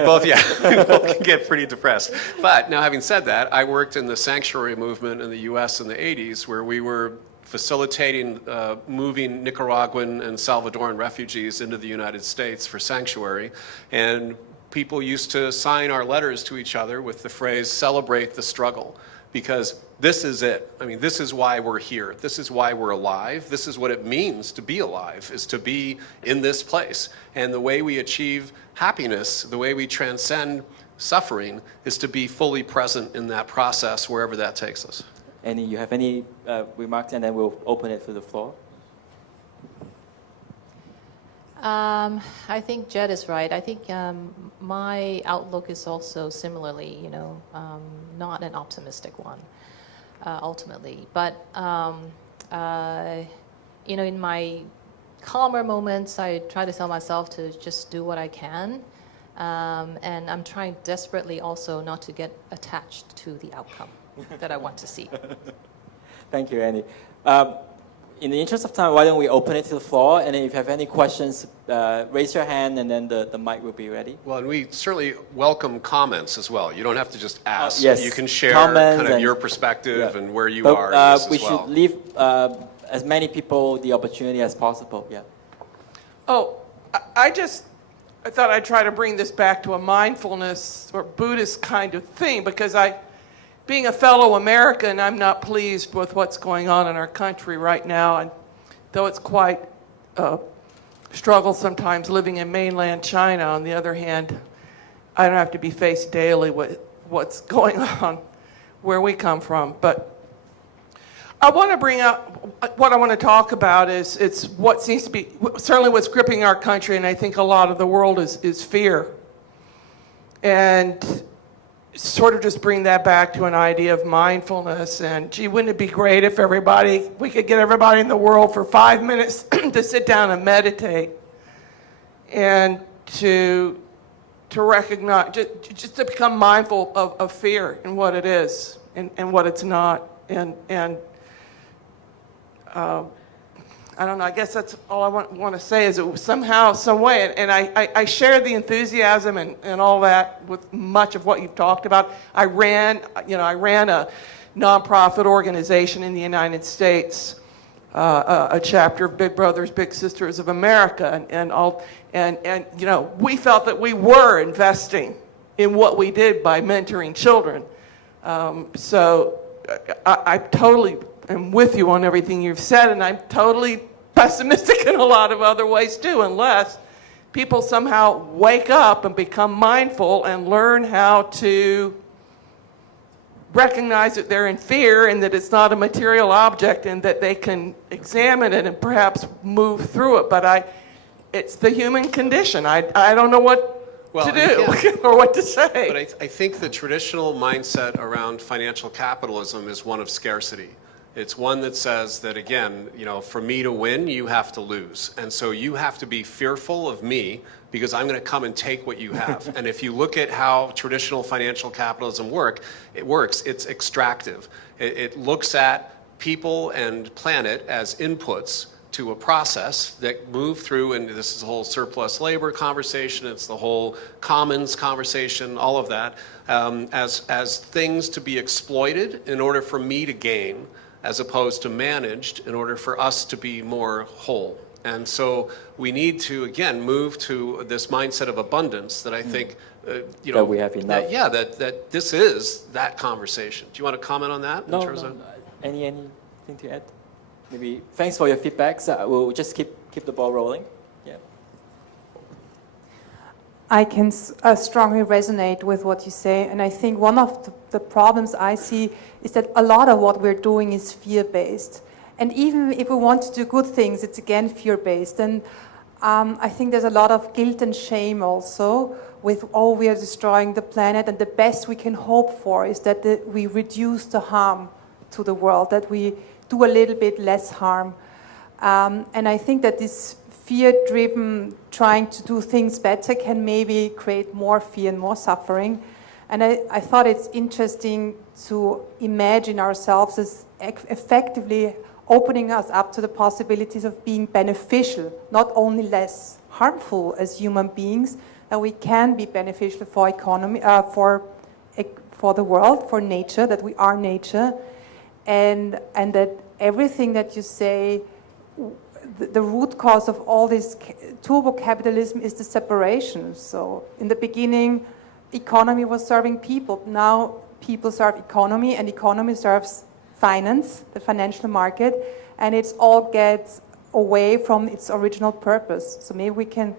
both can get pretty depressed. But now, having said that, I worked in the sanctuary movement in the US in the 80s, where we were facilitating moving Nicaraguan and Salvadoran refugees into the United States for sanctuary. And people used to sign our letters to each other with the phrase, "Celebrate the struggle," because this is it. I mean, this is why we're here. This is why we're alive. This is what it means to be alive, is to be in this place. And the way we achieve happiness, the way we transcend suffering, is to be fully present in that process, wherever that takes us. Annie, you have any remarks, and then we'll open it to the floor. I think Jed is right. I think my outlook is also similarly, not an optimistic one, ultimately. But, in my calmer moments, I try to tell myself to just do what I can. And I'm trying desperately also not to get attached to the outcome that I want to see. Thank you, Annie. In the interest of time, why don't we open it to the floor? And if you have any questions, raise your hand, and then the mic will be ready. Well, and we certainly welcome comments as well. You don't have to just ask. Yes. You can share Comments kind of your perspective and where you But, are in this as we well. should leave as many people the opportunity as possible. Yeah. Oh, I thought I'd try to bring this back to a mindfulness or Buddhist kind of thing, because being a fellow American, I'm not pleased with what's going on in our country right now. And though it's quite a struggle sometimes living in mainland China, on the other hand, I don't have to be faced daily with what's going on where we come from. But I want to bring up, what I want to talk about is it's what seems to be, certainly what's gripping our country, and I think a lot of the world is fear. And sort of just bring that back to an idea of mindfulness. And gee, wouldn't it be great if we could get everybody in the world for 5 minutes to sit down and meditate and to recognize, just to become mindful of fear and what it is and what it's not. And I don't know, I guess that's all I want to say, is it was somehow, some way, and I share the enthusiasm and all that with much of what you've talked about. I ran a nonprofit organization in the United States, a chapter of Big Brothers Big Sisters of America, and we felt that we were investing in what we did by mentoring children. So I totally am with you on everything you've said, and I'm totally pessimistic in a lot of other ways too, unless people somehow wake up and become mindful and learn how to recognize that they're in fear and that it's not a material object and that they can examine it and perhaps move through it. But it's the human condition. I don't know what to do or what to say. But I think the traditional mindset around financial capitalism is one of scarcity. It's one that says that, again, for me to win, you have to lose. And so you have to be fearful of me because I'm going to come and take what you have. And if you look at how traditional financial capitalism works, it's extractive. It looks at people and planet as inputs to a process that move through, and this is the whole surplus labor conversation, it's the whole commons conversation, all of that, as things to be exploited in order for me to gain, as opposed to managed in order for us to be more whole. And so we need to, again, move to this mindset of abundance that I think, that we have enough. That this is that conversation. Do you want to comment on that? No, anything to add? Maybe thanks for your feedback. So we'll just keep the ball rolling. Yeah. I can strongly resonate with what you say, and I think one of the problems I see is that a lot of what we're doing is fear-based. And even if we want to do good things, it's again fear-based. And I think there's a lot of guilt and shame also with, we are destroying the planet, and the best we can hope for is that we reduce the harm to the world, that we do a little bit less harm. And I think that this fear-driven trying to do things better can maybe create more fear and more suffering. And I thought it's interesting to imagine ourselves as effectively opening us up to the possibilities of being beneficial, not only less harmful as human beings, that we can be beneficial for economy, for the world, for nature, that we are nature, and that everything that you say, the root cause of all this turbo capitalism is the separation. So in the beginning, economy was serving people. Now people serve economy, and economy serves finance, the financial market, and it's all gets away from its original purpose. So maybe we can,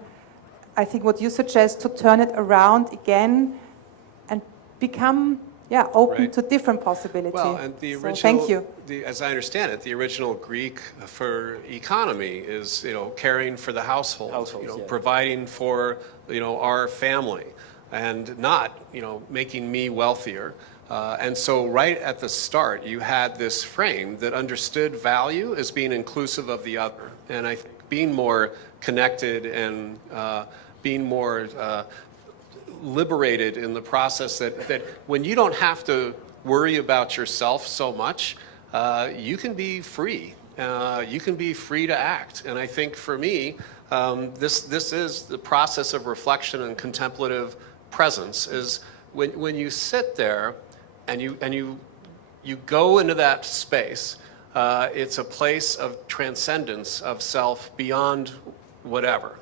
I think what you suggest, to turn it around again and become open to different possibilities. Well, and the original, thank you. As I understand it, the original Greek for economy is, caring for the household, providing for, our family, and not, making me wealthier. And so right at the start, you had this frame that understood value as being inclusive of the other. And I think being more connected and being more liberated in the process that when you don't have to worry about yourself so much, you can be free. You can be free to act. And I think for me, this is the process of reflection and contemplative presence, is when you sit there and you go into that space, it's a place of transcendence of self beyond whatever,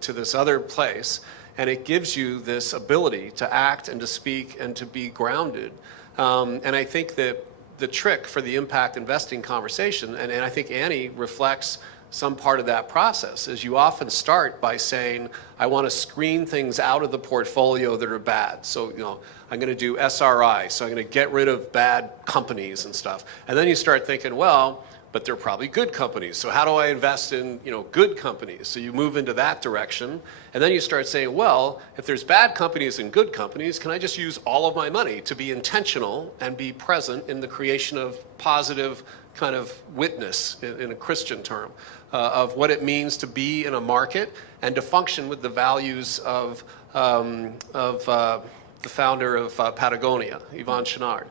to this other place. And it gives you this ability to act and to speak and to be grounded. And I think that the trick for the impact investing conversation, and I think Annie reflects some part of that process, is you often start by saying, I want to screen things out of the portfolio that are bad. So, I'm going to do SRI, so I'm going to get rid of bad companies and stuff. And then you start thinking, well, but they're probably good companies. So how do I invest in, good companies? So you move into that direction. And then you start saying, well, if there's bad companies and good companies, can I just use all of my money to be intentional and be present in the creation of positive kind of witness, in a Christian term, of what it means to be in a market and to function with the values of the founder of Patagonia, Yvon Chouinard.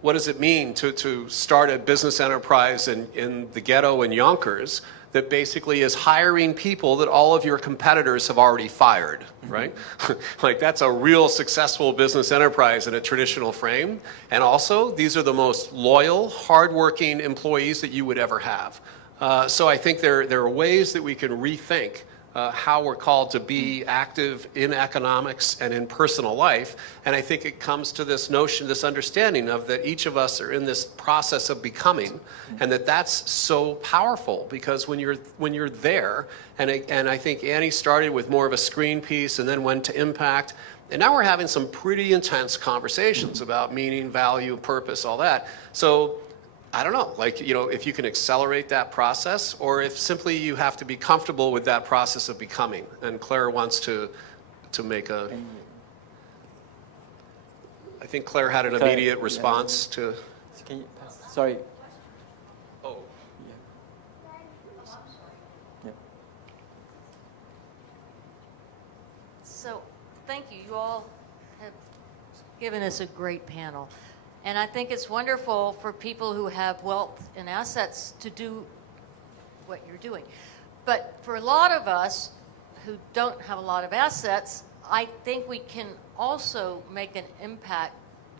What does it mean to start a business enterprise in the ghetto in Yonkers that basically is hiring people that all of your competitors have already fired, right? Like, that's a real successful business enterprise in a traditional frame. And also, these are the most loyal, hardworking employees that you would ever have. So I think there are ways that we can rethink how we're called to be active in economics and in personal life. And I think it comes to this notion, this understanding of that each of us are in this process of becoming, and that's so powerful, because when you're there, and I think Annie started with more of a screen piece and then went to impact, and now we're having some pretty intense conversations about meaning, value, purpose, all that. So I don't know, if you can accelerate that process, or if simply you have to be comfortable with that process of becoming. And Claire wants to make a... I think Claire had an immediate response to... Can you pass? Sorry. Oh. Yeah. So, thank you. You all have given us a great panel. And I think it's wonderful for people who have wealth and assets to do what you're doing. But for a lot of us who don't have a lot of assets, I think we can also make an impact.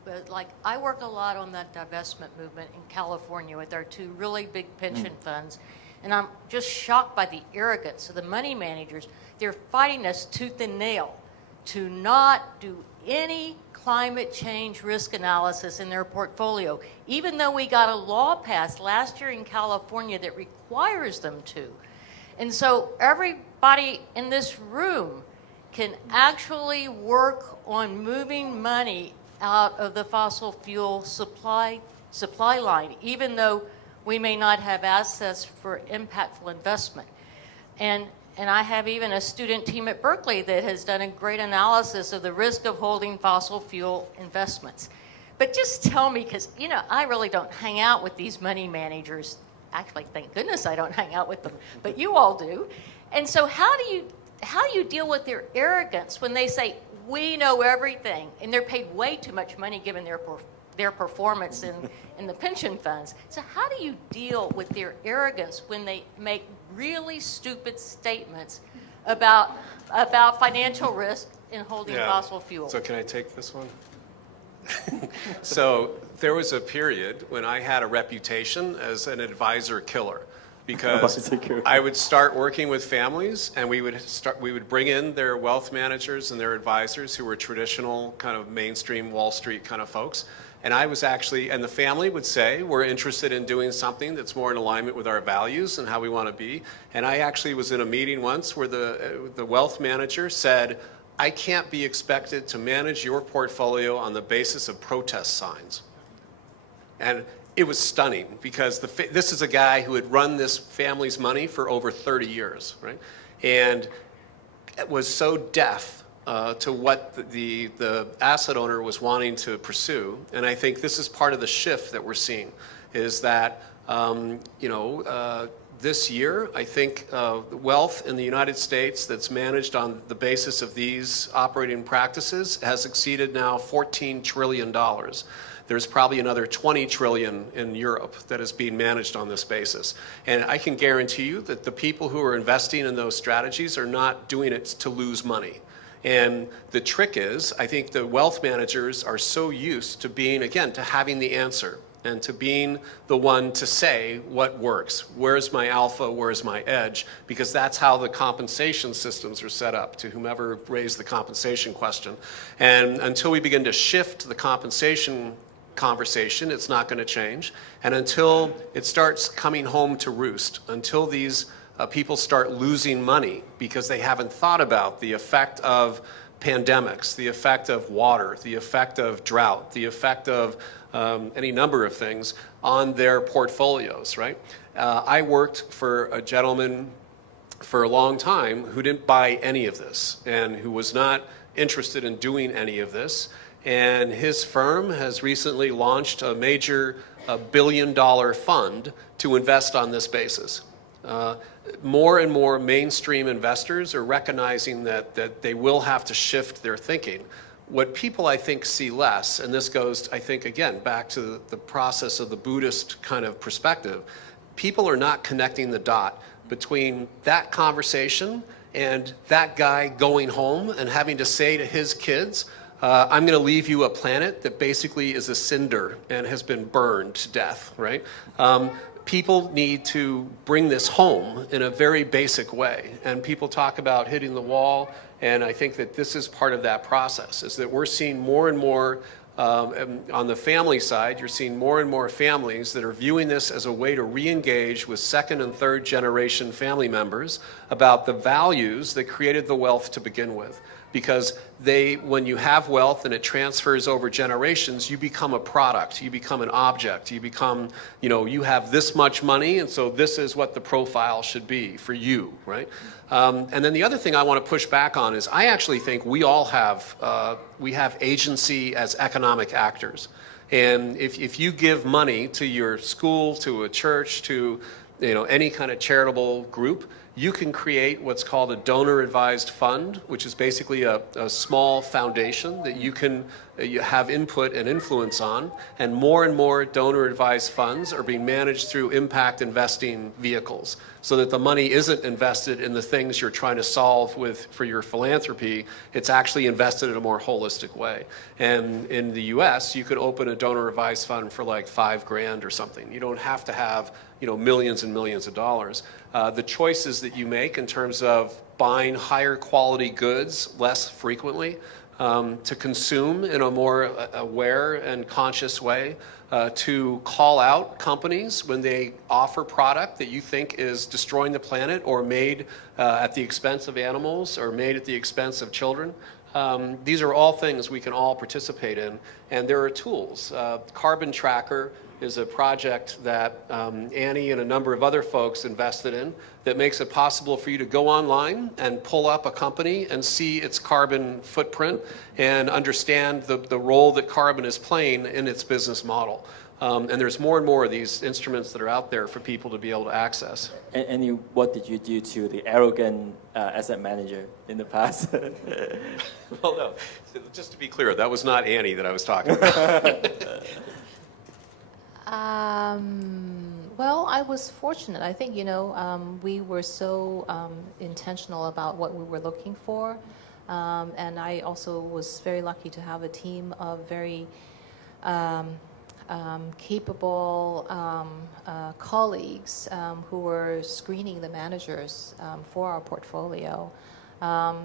But like, I work a lot on that divestment movement in California with our two really big pension funds. And I'm just shocked by the arrogance of the money managers. They're fighting us tooth and nail to not do any climate change risk analysis in their portfolio, even though we got a law passed last year in California that requires them to. And so everybody in this room can actually work on moving money out of the fossil fuel supply line, even though we may not have assets for impactful investment. And I have even a student team at Berkeley that has done a great analysis of the risk of holding fossil fuel investments. But just tell me, because, I really don't hang out with these money managers. Actually, thank goodness I don't hang out with them, but you all do. And so how do you deal with their arrogance when they say, we know everything, and they're paid way too much money given their performance in the pension funds? So how do you deal with their arrogance when they make really stupid statements about financial risk in holding fossil fuel? So can I take this one? So there was a period when I had a reputation as an advisor killer, because I would start working with families, and we would bring in their wealth managers and their advisors who were traditional kind of mainstream Wall Street kind of folks. And I was actually, and the family would say, we're interested in doing something that's more in alignment with our values and how we want to be. And I actually was in a meeting once where the wealth manager said, I can't be expected to manage your portfolio on the basis of protest signs. And it was stunning, because this is a guy who had run this family's money for over 30 years, right? And it was so deaf to what the asset owner was wanting to pursue. And I think this is part of the shift that we're seeing, is that this year, I think wealth in the United States that's managed on the basis of these operating practices has exceeded now $14 trillion. There's probably another 20 trillion in Europe that is being managed on this basis. And I can guarantee you that the people who are investing in those strategies are not doing it to lose money. And the trick is, I think the wealth managers are so used to being, again, to having the answer and to being the one to say what works. Where's my alpha? Where's my edge? Because that's how the compensation systems are set up, to whomever raised the compensation question. And until we begin to shift the compensation conversation, it's not going to change. And until it starts coming home to roost, until these people start losing money because they haven't thought about the effect of pandemics, the effect of water, the effect of drought, the effect of any number of things on their portfolios, right? I worked for a gentleman for a long time who didn't buy any of this and who was not interested in doing any of this. And his firm has recently launched a major billion-dollar fund to invest on this basis. More and more mainstream investors are recognizing that they will have to shift their thinking. What people, I think, see less, and this goes, I think, again, back to the process of the Buddhist kind of perspective, people are not connecting the dot between that conversation and that guy going home and having to say to his kids, I'm going to leave you a planet that basically is a cinder and has been burned to death, right? People need to bring this home in a very basic way. And people talk about hitting the wall, and I think that this is part of that process, is that we're seeing more and more, on the family side, you're seeing more and more families that are viewing this as a way to re-engage with second and third generation family members about the values that created the wealth to begin with. Because when you have wealth and it transfers over generations, you become a product, you become an object, you become, you have this much money, and so this is what the profile should be for you, right? And then the other thing I want to push back on is I actually think we all have, we have agency as economic actors. And if you give money to your school, to a church, to any kind of charitable group, you can create what's called a donor-advised fund, which is basically a small foundation that you have input and influence on. And more donor-advised funds are being managed through impact investing vehicles, so that the money isn't invested in the things you're trying to solve for your philanthropy. It's actually invested in a more holistic way. And in the US, you could open a donor-advised fund for like $5,000 or something. You don't have to have millions and millions of dollars. The choices that you make in terms of buying higher quality goods less frequently, to consume in a more aware and conscious way, to call out companies when they offer product that you think is destroying the planet or made at the expense of animals or made at the expense of children. These are all things we can all participate in, and there are tools. Carbon Tracker is a project that Annie and a number of other folks invested in that makes it possible for you to go online and pull up a company and see its carbon footprint and understand the role that carbon is playing in its business model. And there's more and more of these instruments that are out there for people to be able to access. And what did you do to the arrogant asset manager in the past? Well, no, just to be clear, that was not Annie that I was talking about. Well, I was fortunate. I think, we were so intentional about what we were looking for. And I also was very lucky to have a team of very capable colleagues who were screening the managers for our portfolio.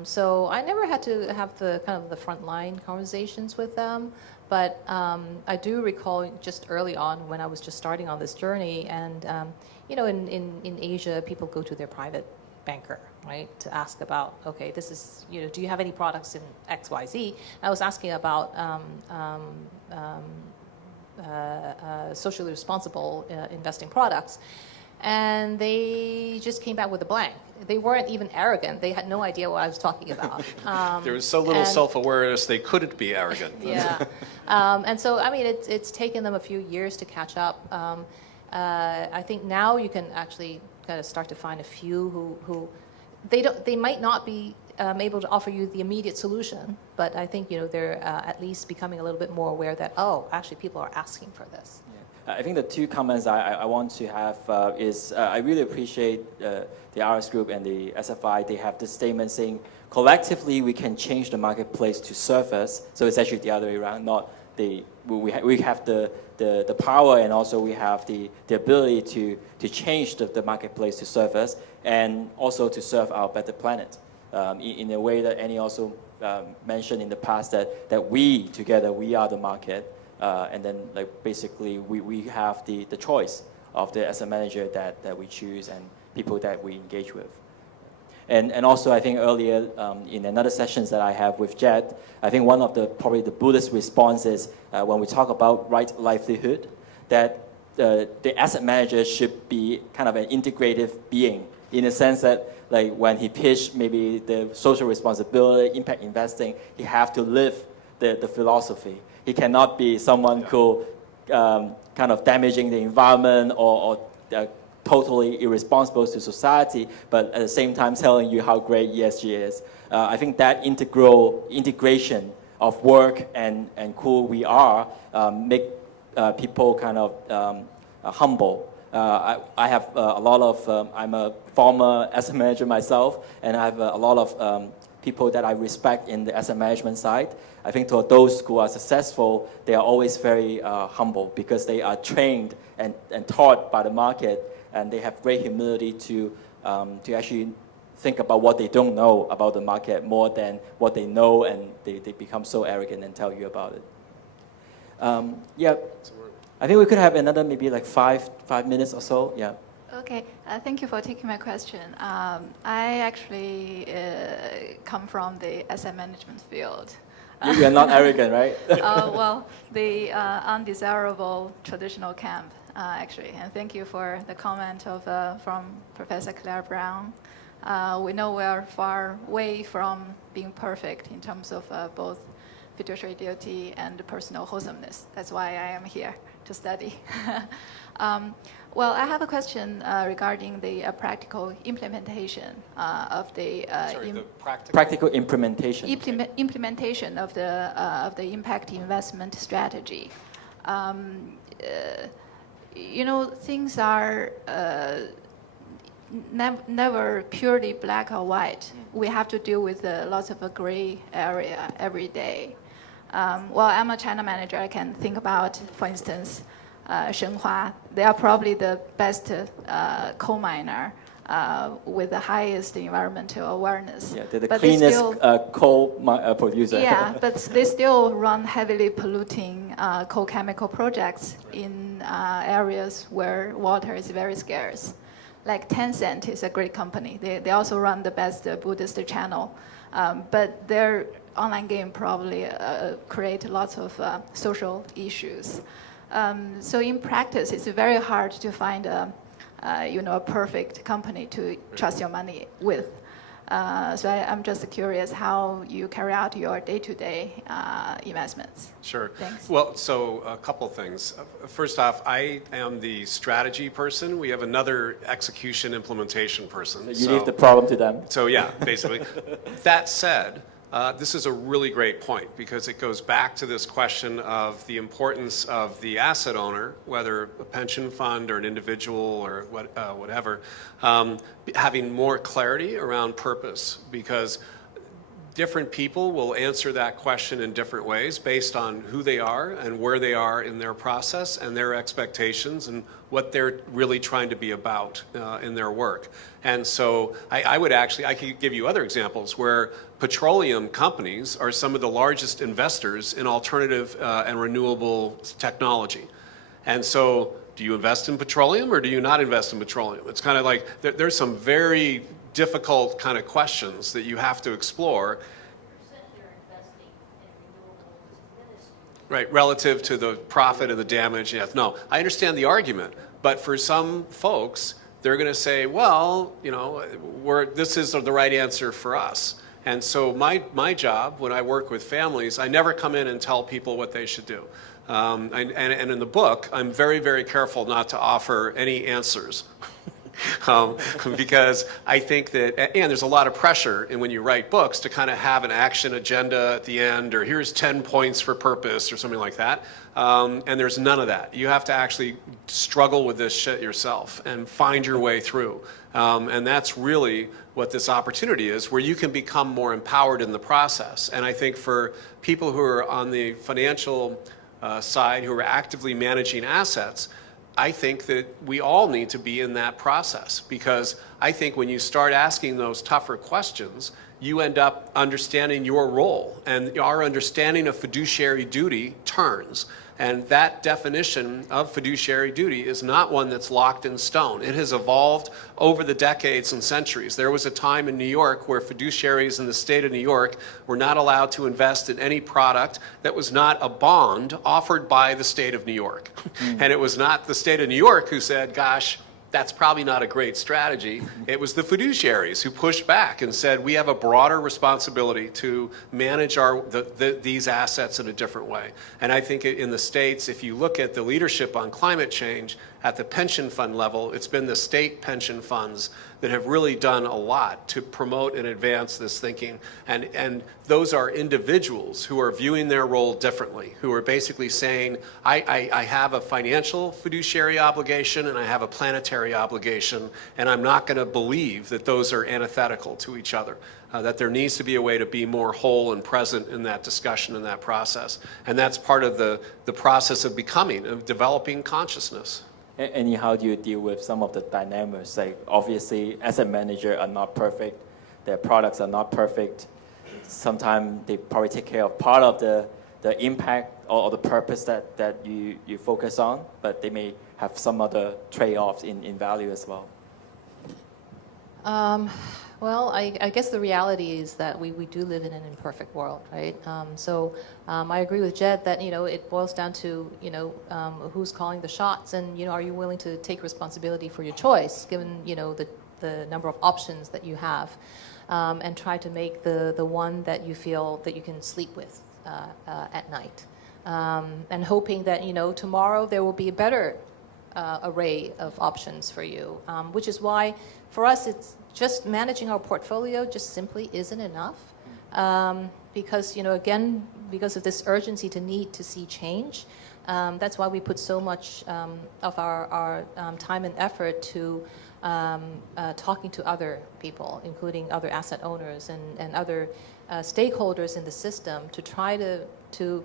So I never had to have the kind of the frontline conversations with them. But I do recall just early on when I was just starting on this journey, and in Asia, people go to their private banker, right, to ask about, okay, this is, do you have any products in X, Y, Z? I was asking about socially responsible investing products, and they just came back with a blank. They weren't even arrogant. They had no idea what I was talking about. There was so little self-awareness, they couldn't be arrogant. Yeah. And so, I mean, it's taken them a few years to catch up. I think now you can actually got to start to find a few who they might not be able to offer you the immediate solution, but I think they're at least becoming a little bit more aware that actually people are asking for this. I think the two comments I want to have is I really appreciate the RS Group and the SFI. They have this statement saying, collectively we can change the marketplace to serve us. So it's actually the other way around, not we have the power, and also we have the ability to change the marketplace to serve us, and also to serve our better planet. In a way that Annie also mentioned in the past, that we together, we are the market. And then basically we have the choice of the asset manager that we choose and people that we engage with. And also I think earlier in another sessions that I have with Jed, I think one of probably the Buddhist responses when we talk about right livelihood, that the asset manager should be kind of an integrative being, in a sense that when he pitched maybe the social responsibility, impact investing, he have to live the philosophy. He cannot be someone who kind of damaging the environment or totally irresponsible to society, but at the same time telling you how great ESG is. I think that integration of work and who we are make people kind of humble. I have a lot of, I'm a former asset manager myself, and I have a lot of people that I respect in the asset management side. I think to those who are successful, they are always very humble because they are trained and taught by the market, and they have great humility to actually think about what they don't know about the market more than what they know, and they become so arrogant and tell you about it. Yeah, I think we could have another maybe 5 minutes or so. Yeah. Okay, thank you for taking my question. I actually come from the asset management field. You are not arrogant, right? Well, the undesirable traditional camp, actually. And thank you for the comment from Professor Claire Brown. We know we are far away from being perfect in terms of both fiduciary duty and personal wholesomeness. That's why I am here to study. Well, I have a question regarding the practical implementation of the practical implementation. Implementation of the impact investment strategy. Things are never purely black or white. We have to deal with lots of a gray area every day. Well, I'm a China manager. I can think about, for instance, Shenhua. They are probably the best coal miner with the highest environmental awareness. Yeah, they're the cleanest coal producer. Yeah, but they still run heavily polluting coal chemical projects in areas where water is very scarce. Like Tencent is a great company. They also run the best Buddhist channel, but their online game probably create lots of social issues. So in practice, it's very hard to find a perfect company to trust your money with. So I'm just curious how you carry out your day-to-day investments. Sure. Thanks. Well, so a couple things. First off, I am the strategy person. We have another execution implementation person. So you leave the problem to them. So yeah, basically. That said, this is a really great point because it goes back to this question of the importance of the asset owner, whether a pension fund or an individual or whatever, having more clarity around purpose, because different people will answer that question in different ways based on who they are and where they are in their process and their expectations and what they're really trying to be about in their work. And so I could give you other examples where petroleum companies are some of the largest investors in alternative and renewable technology. And so do you invest in petroleum or do you not invest in petroleum? It's kind of like there's some very difficult kind of questions that you have to explore. Right, relative to the profit and the damage. Yes, no, I understand the argument, but for some folks, they're going to say, well, this is the right answer for us. And so my job when I work with families, I never come in and tell people what they should do. And in the book, I'm very, very careful not to offer any answers. because I think that, and there's a lot of pressure in when you write books to kind of have an action agenda at the end, or here's 10 points for purpose or something like that. And there's none of that. You have to actually struggle with this shit yourself and find your way through. And that's really what this opportunity is, where you can become more empowered in the process. And I think for people who are on the financial side, who are actively managing assets, I think that we all need to be in that process, because I think when you start asking those tougher questions, you end up understanding your role, and our understanding of fiduciary duty turns. And that definition of fiduciary duty is not one that's locked in stone. It has evolved over the decades and centuries. There was a time in New York where fiduciaries in the state of New York were not allowed to invest in any product that was not a bond offered by the state of New York. And it was not the state of New York who said, gosh, that's probably not a great strategy. It was the fiduciaries who pushed back and said, we have a broader responsibility to manage these assets in a different way. And I think in the States, if you look at the leadership on climate change at the pension fund level, it's been the state pension funds that have really done a lot to promote and advance this thinking. And those are individuals who are viewing their role differently, who are basically saying, I have a financial fiduciary obligation and I have a planetary obligation, and I'm not going to believe that those are antithetical to each other. That there needs to be a way to be more whole and present in that discussion and that process. And that's part of the process of becoming, of developing consciousness. And how do you deal with some of the dynamics? Like, obviously, asset managers are not perfect. Their products are not perfect. Sometimes they probably take care of part of the impact or the purpose that you focus on, but they may have some other trade-offs in value as well. Well, I guess the reality is that we do live in an imperfect world, right? So I agree with Jed that, it boils down to, who's calling the shots, and, are you willing to take responsibility for your choice, given, the number of options that you have, and try to make the one that you feel that you can sleep with at night. And hoping that, tomorrow there will be a better array of options for you, which is why, for us, it's just managing our portfolio just simply isn't enough, because again, because of this urgency to need to see change, that's why we put so much of our time and effort to talking to other people, including other asset owners and other stakeholders in the system, to try to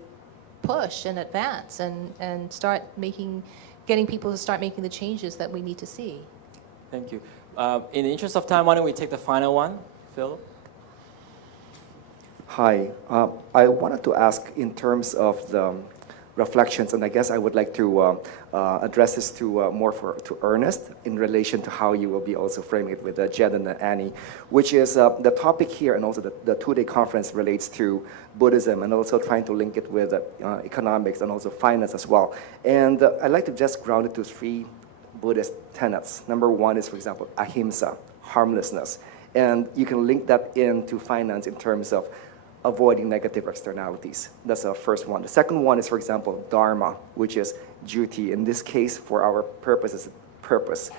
push and advance and start getting people to start making the changes that we need to see. Thank you. In the interest of time, why don't we take the final one, Phil? Hi. I wanted to ask in terms of the reflections, and I guess I would like to address this to Ernest in relation to how you will be also framing it with Jed and Annie, which is the topic here, and also the two-day conference relates to Buddhism, and also trying to link it with economics and also finance as well. And I'd like to just ground it to three Buddhist tenets. Number one is, for example, ahimsa, harmlessness. And you can link that into finance in terms of avoiding negative externalities. That's the first one. The second one is, for example, dharma, which is duty. In this case, for our purposes, purpose.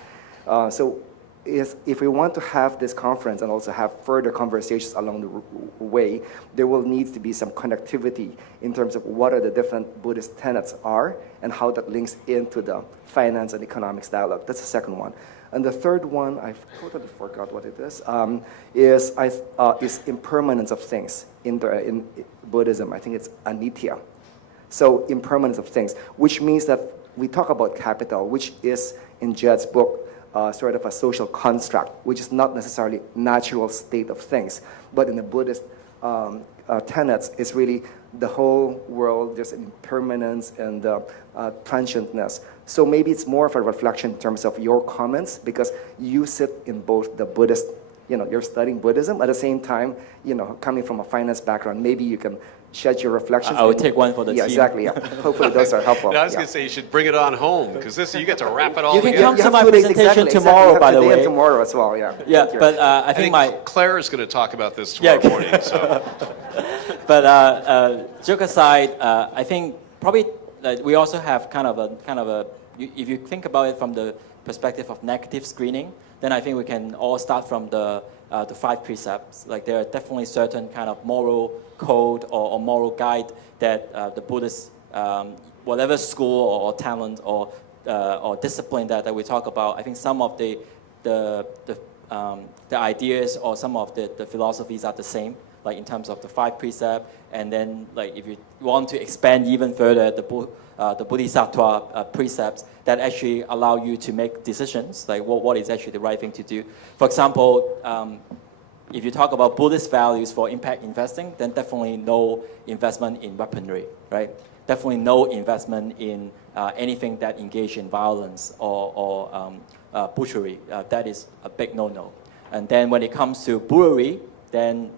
So if we want to have this conference and also have further conversations along the way, there will need to be some connectivity in terms of what are the different Buddhist tenets are and how that links into the finance and economics dialogue. That's the second one. And the third one, I totally forgot what it is impermanence of things. In Buddhism, I think it's anitya. So impermanence of things, which means that we talk about capital, which is in Jed's book, sort of a social construct, which is not necessarily natural state of things. But in the Buddhist tenets, it's really the whole world, there's an impermanence and transientness. So maybe it's more of a reflection in terms of your comments, because you sit in both the Buddhist, you're studying Buddhism, at the same time, coming from a finance background, maybe you can shed your reflections. I would take one for the team. Exactly, yeah. Hopefully those are helpful. I was going to say you should bring it on home, because you get to wrap it all together. You can come to my presentation tomorrow, by the way. Tomorrow as well, yeah. Yeah, but I think Claire is going to talk about this tomorrow morning. So. But joke aside, I think probably we also have kind of a if you think about it from the perspective of negative screening, then I think we can all start from the 5 precepts. Like there are definitely certain kind of moral code or moral guide that the Buddhist, whatever school or talent or discipline that we talk about, I think some of the ideas or some of the philosophies are the same, like in terms of the 5 precepts. And then like if you want to expand even further, the Bodhisattva precepts that actually allow you to make decisions, like what is actually the right thing to do. For example, if you talk about Buddhist values for impact investing, then definitely no investment in weaponry, right? Definitely no investment in anything that engage in violence or butchery. That is a big no-no. And then when it comes to brewery, then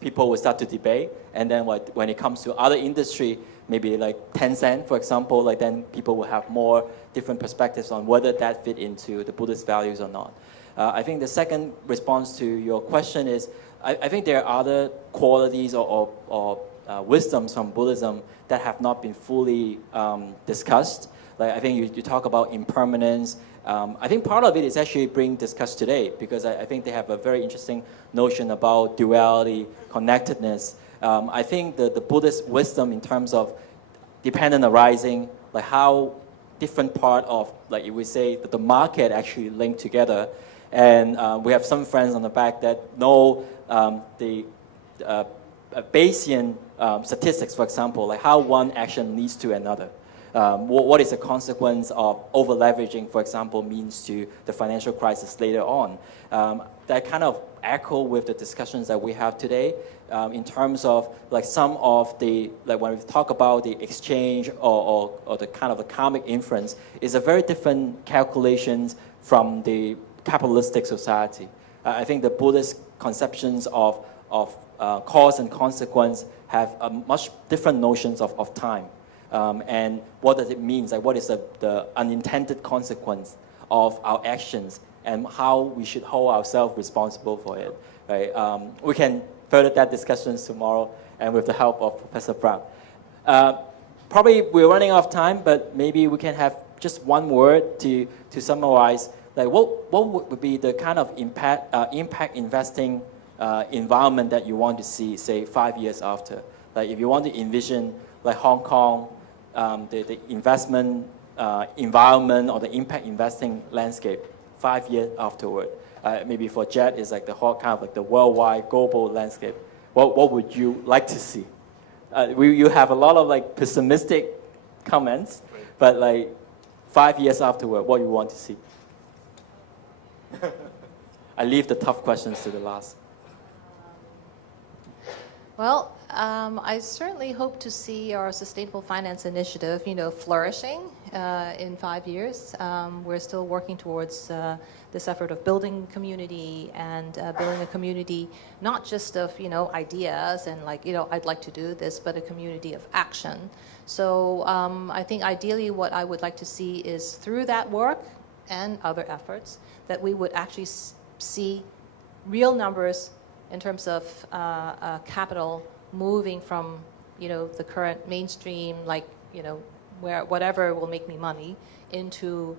people will start to debate. And then when it comes to other industry, maybe like Tencent, for example, like then people will have more different perspectives on whether that fit into the Buddhist values or not. I think the second response to your question is, I think there are other qualities or wisdoms from Buddhism that have not been fully discussed. Like I think you talk about impermanence. I think part of it is actually being discussed today because I think they have a very interesting notion about duality, connectedness. I think the Buddhist wisdom in terms of dependent arising, like how different part of, like if we say that the market actually linked together, and we have some friends on the back that know the Bayesian statistics, for example, like how one action leads to another. What is the consequence of over-leveraging, for example, means to the financial crisis later on. That kind of echo with the discussions that we have today in terms of like some of the, like when we talk about the exchange or the kind of the karmic inference, is a very different calculations from the capitalistic society. I think the Buddhist conceptions of cause and consequence have a much different notions of time. And what does it mean? Like what is the unintended consequence of our actions and how we should hold ourselves responsible for it, right? We can further that discussions tomorrow and with the help of Professor Brown. Probably we're running out of time, but maybe we can have just one word to summarize. Like what would be the kind of impact investing environment that you want to see, say, 5 years after? Like if you want to envision like Hong Kong, the investment environment or the impact investing landscape 5 years afterward. Maybe for Jet is like the whole kind of like the worldwide global landscape. What would you like to see? You have a lot of like pessimistic comments, but like 5 years afterward, what you want to see? I leave the tough questions to the last. Well, I certainly hope to see our sustainable finance initiative, flourishing in 5 years. We're still working towards this effort of building community and building a community not just of ideas and like I'd like to do this, but a community of action. So I think ideally what I would like to see is through that work and other efforts that we would actually see real numbers in terms of capital moving from the current mainstream, like where whatever will make me money, into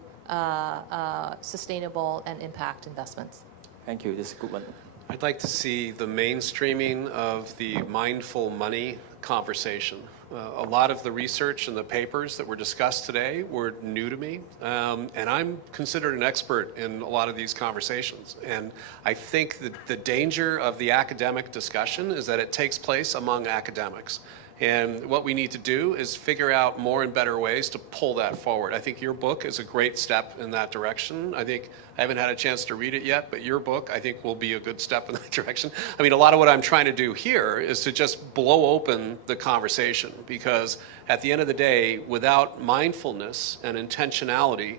sustainable and impact investments. Thank you. This is a good one. I'd like to see the mainstreaming of the mindful money conversation. A lot of the research and the papers that were discussed today were new to me, and I'm considered an expert in a lot of these conversations. And I think that the danger of the academic discussion is that it takes place among academics. And what we need to do is figure out more and better ways to pull that forward. I think your book is a great step in that direction. I haven't had a chance to read it yet, but your book, I think, will be a good step in that direction. I mean, a lot of what I'm trying to do here is to just blow open the conversation, because at the end of the day, without mindfulness and intentionality,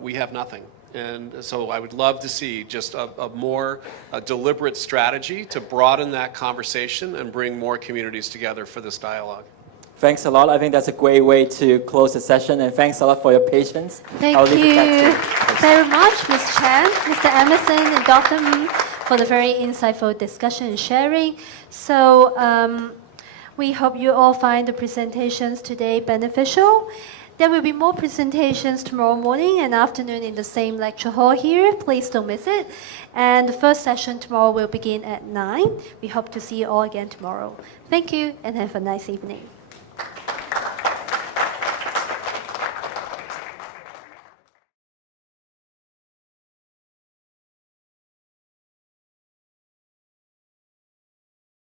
we have nothing. And so I would love to see just a more deliberate strategy to broaden that conversation and bring more communities together for this dialogue. Thanks a lot. I think that's a great way to close the session, and thanks a lot for your patience. Thank I'll leave it back to you you. very much, Ms. Chen, Mr. Emerson, and Dr. Mi, for the very insightful discussion and sharing. So we hope you all find the presentations today beneficial. There will be more presentations tomorrow morning and afternoon in the same lecture hall here. Please don't miss it. And the first session tomorrow will begin at 9. We hope to see you all again tomorrow. Thank you and have a nice evening.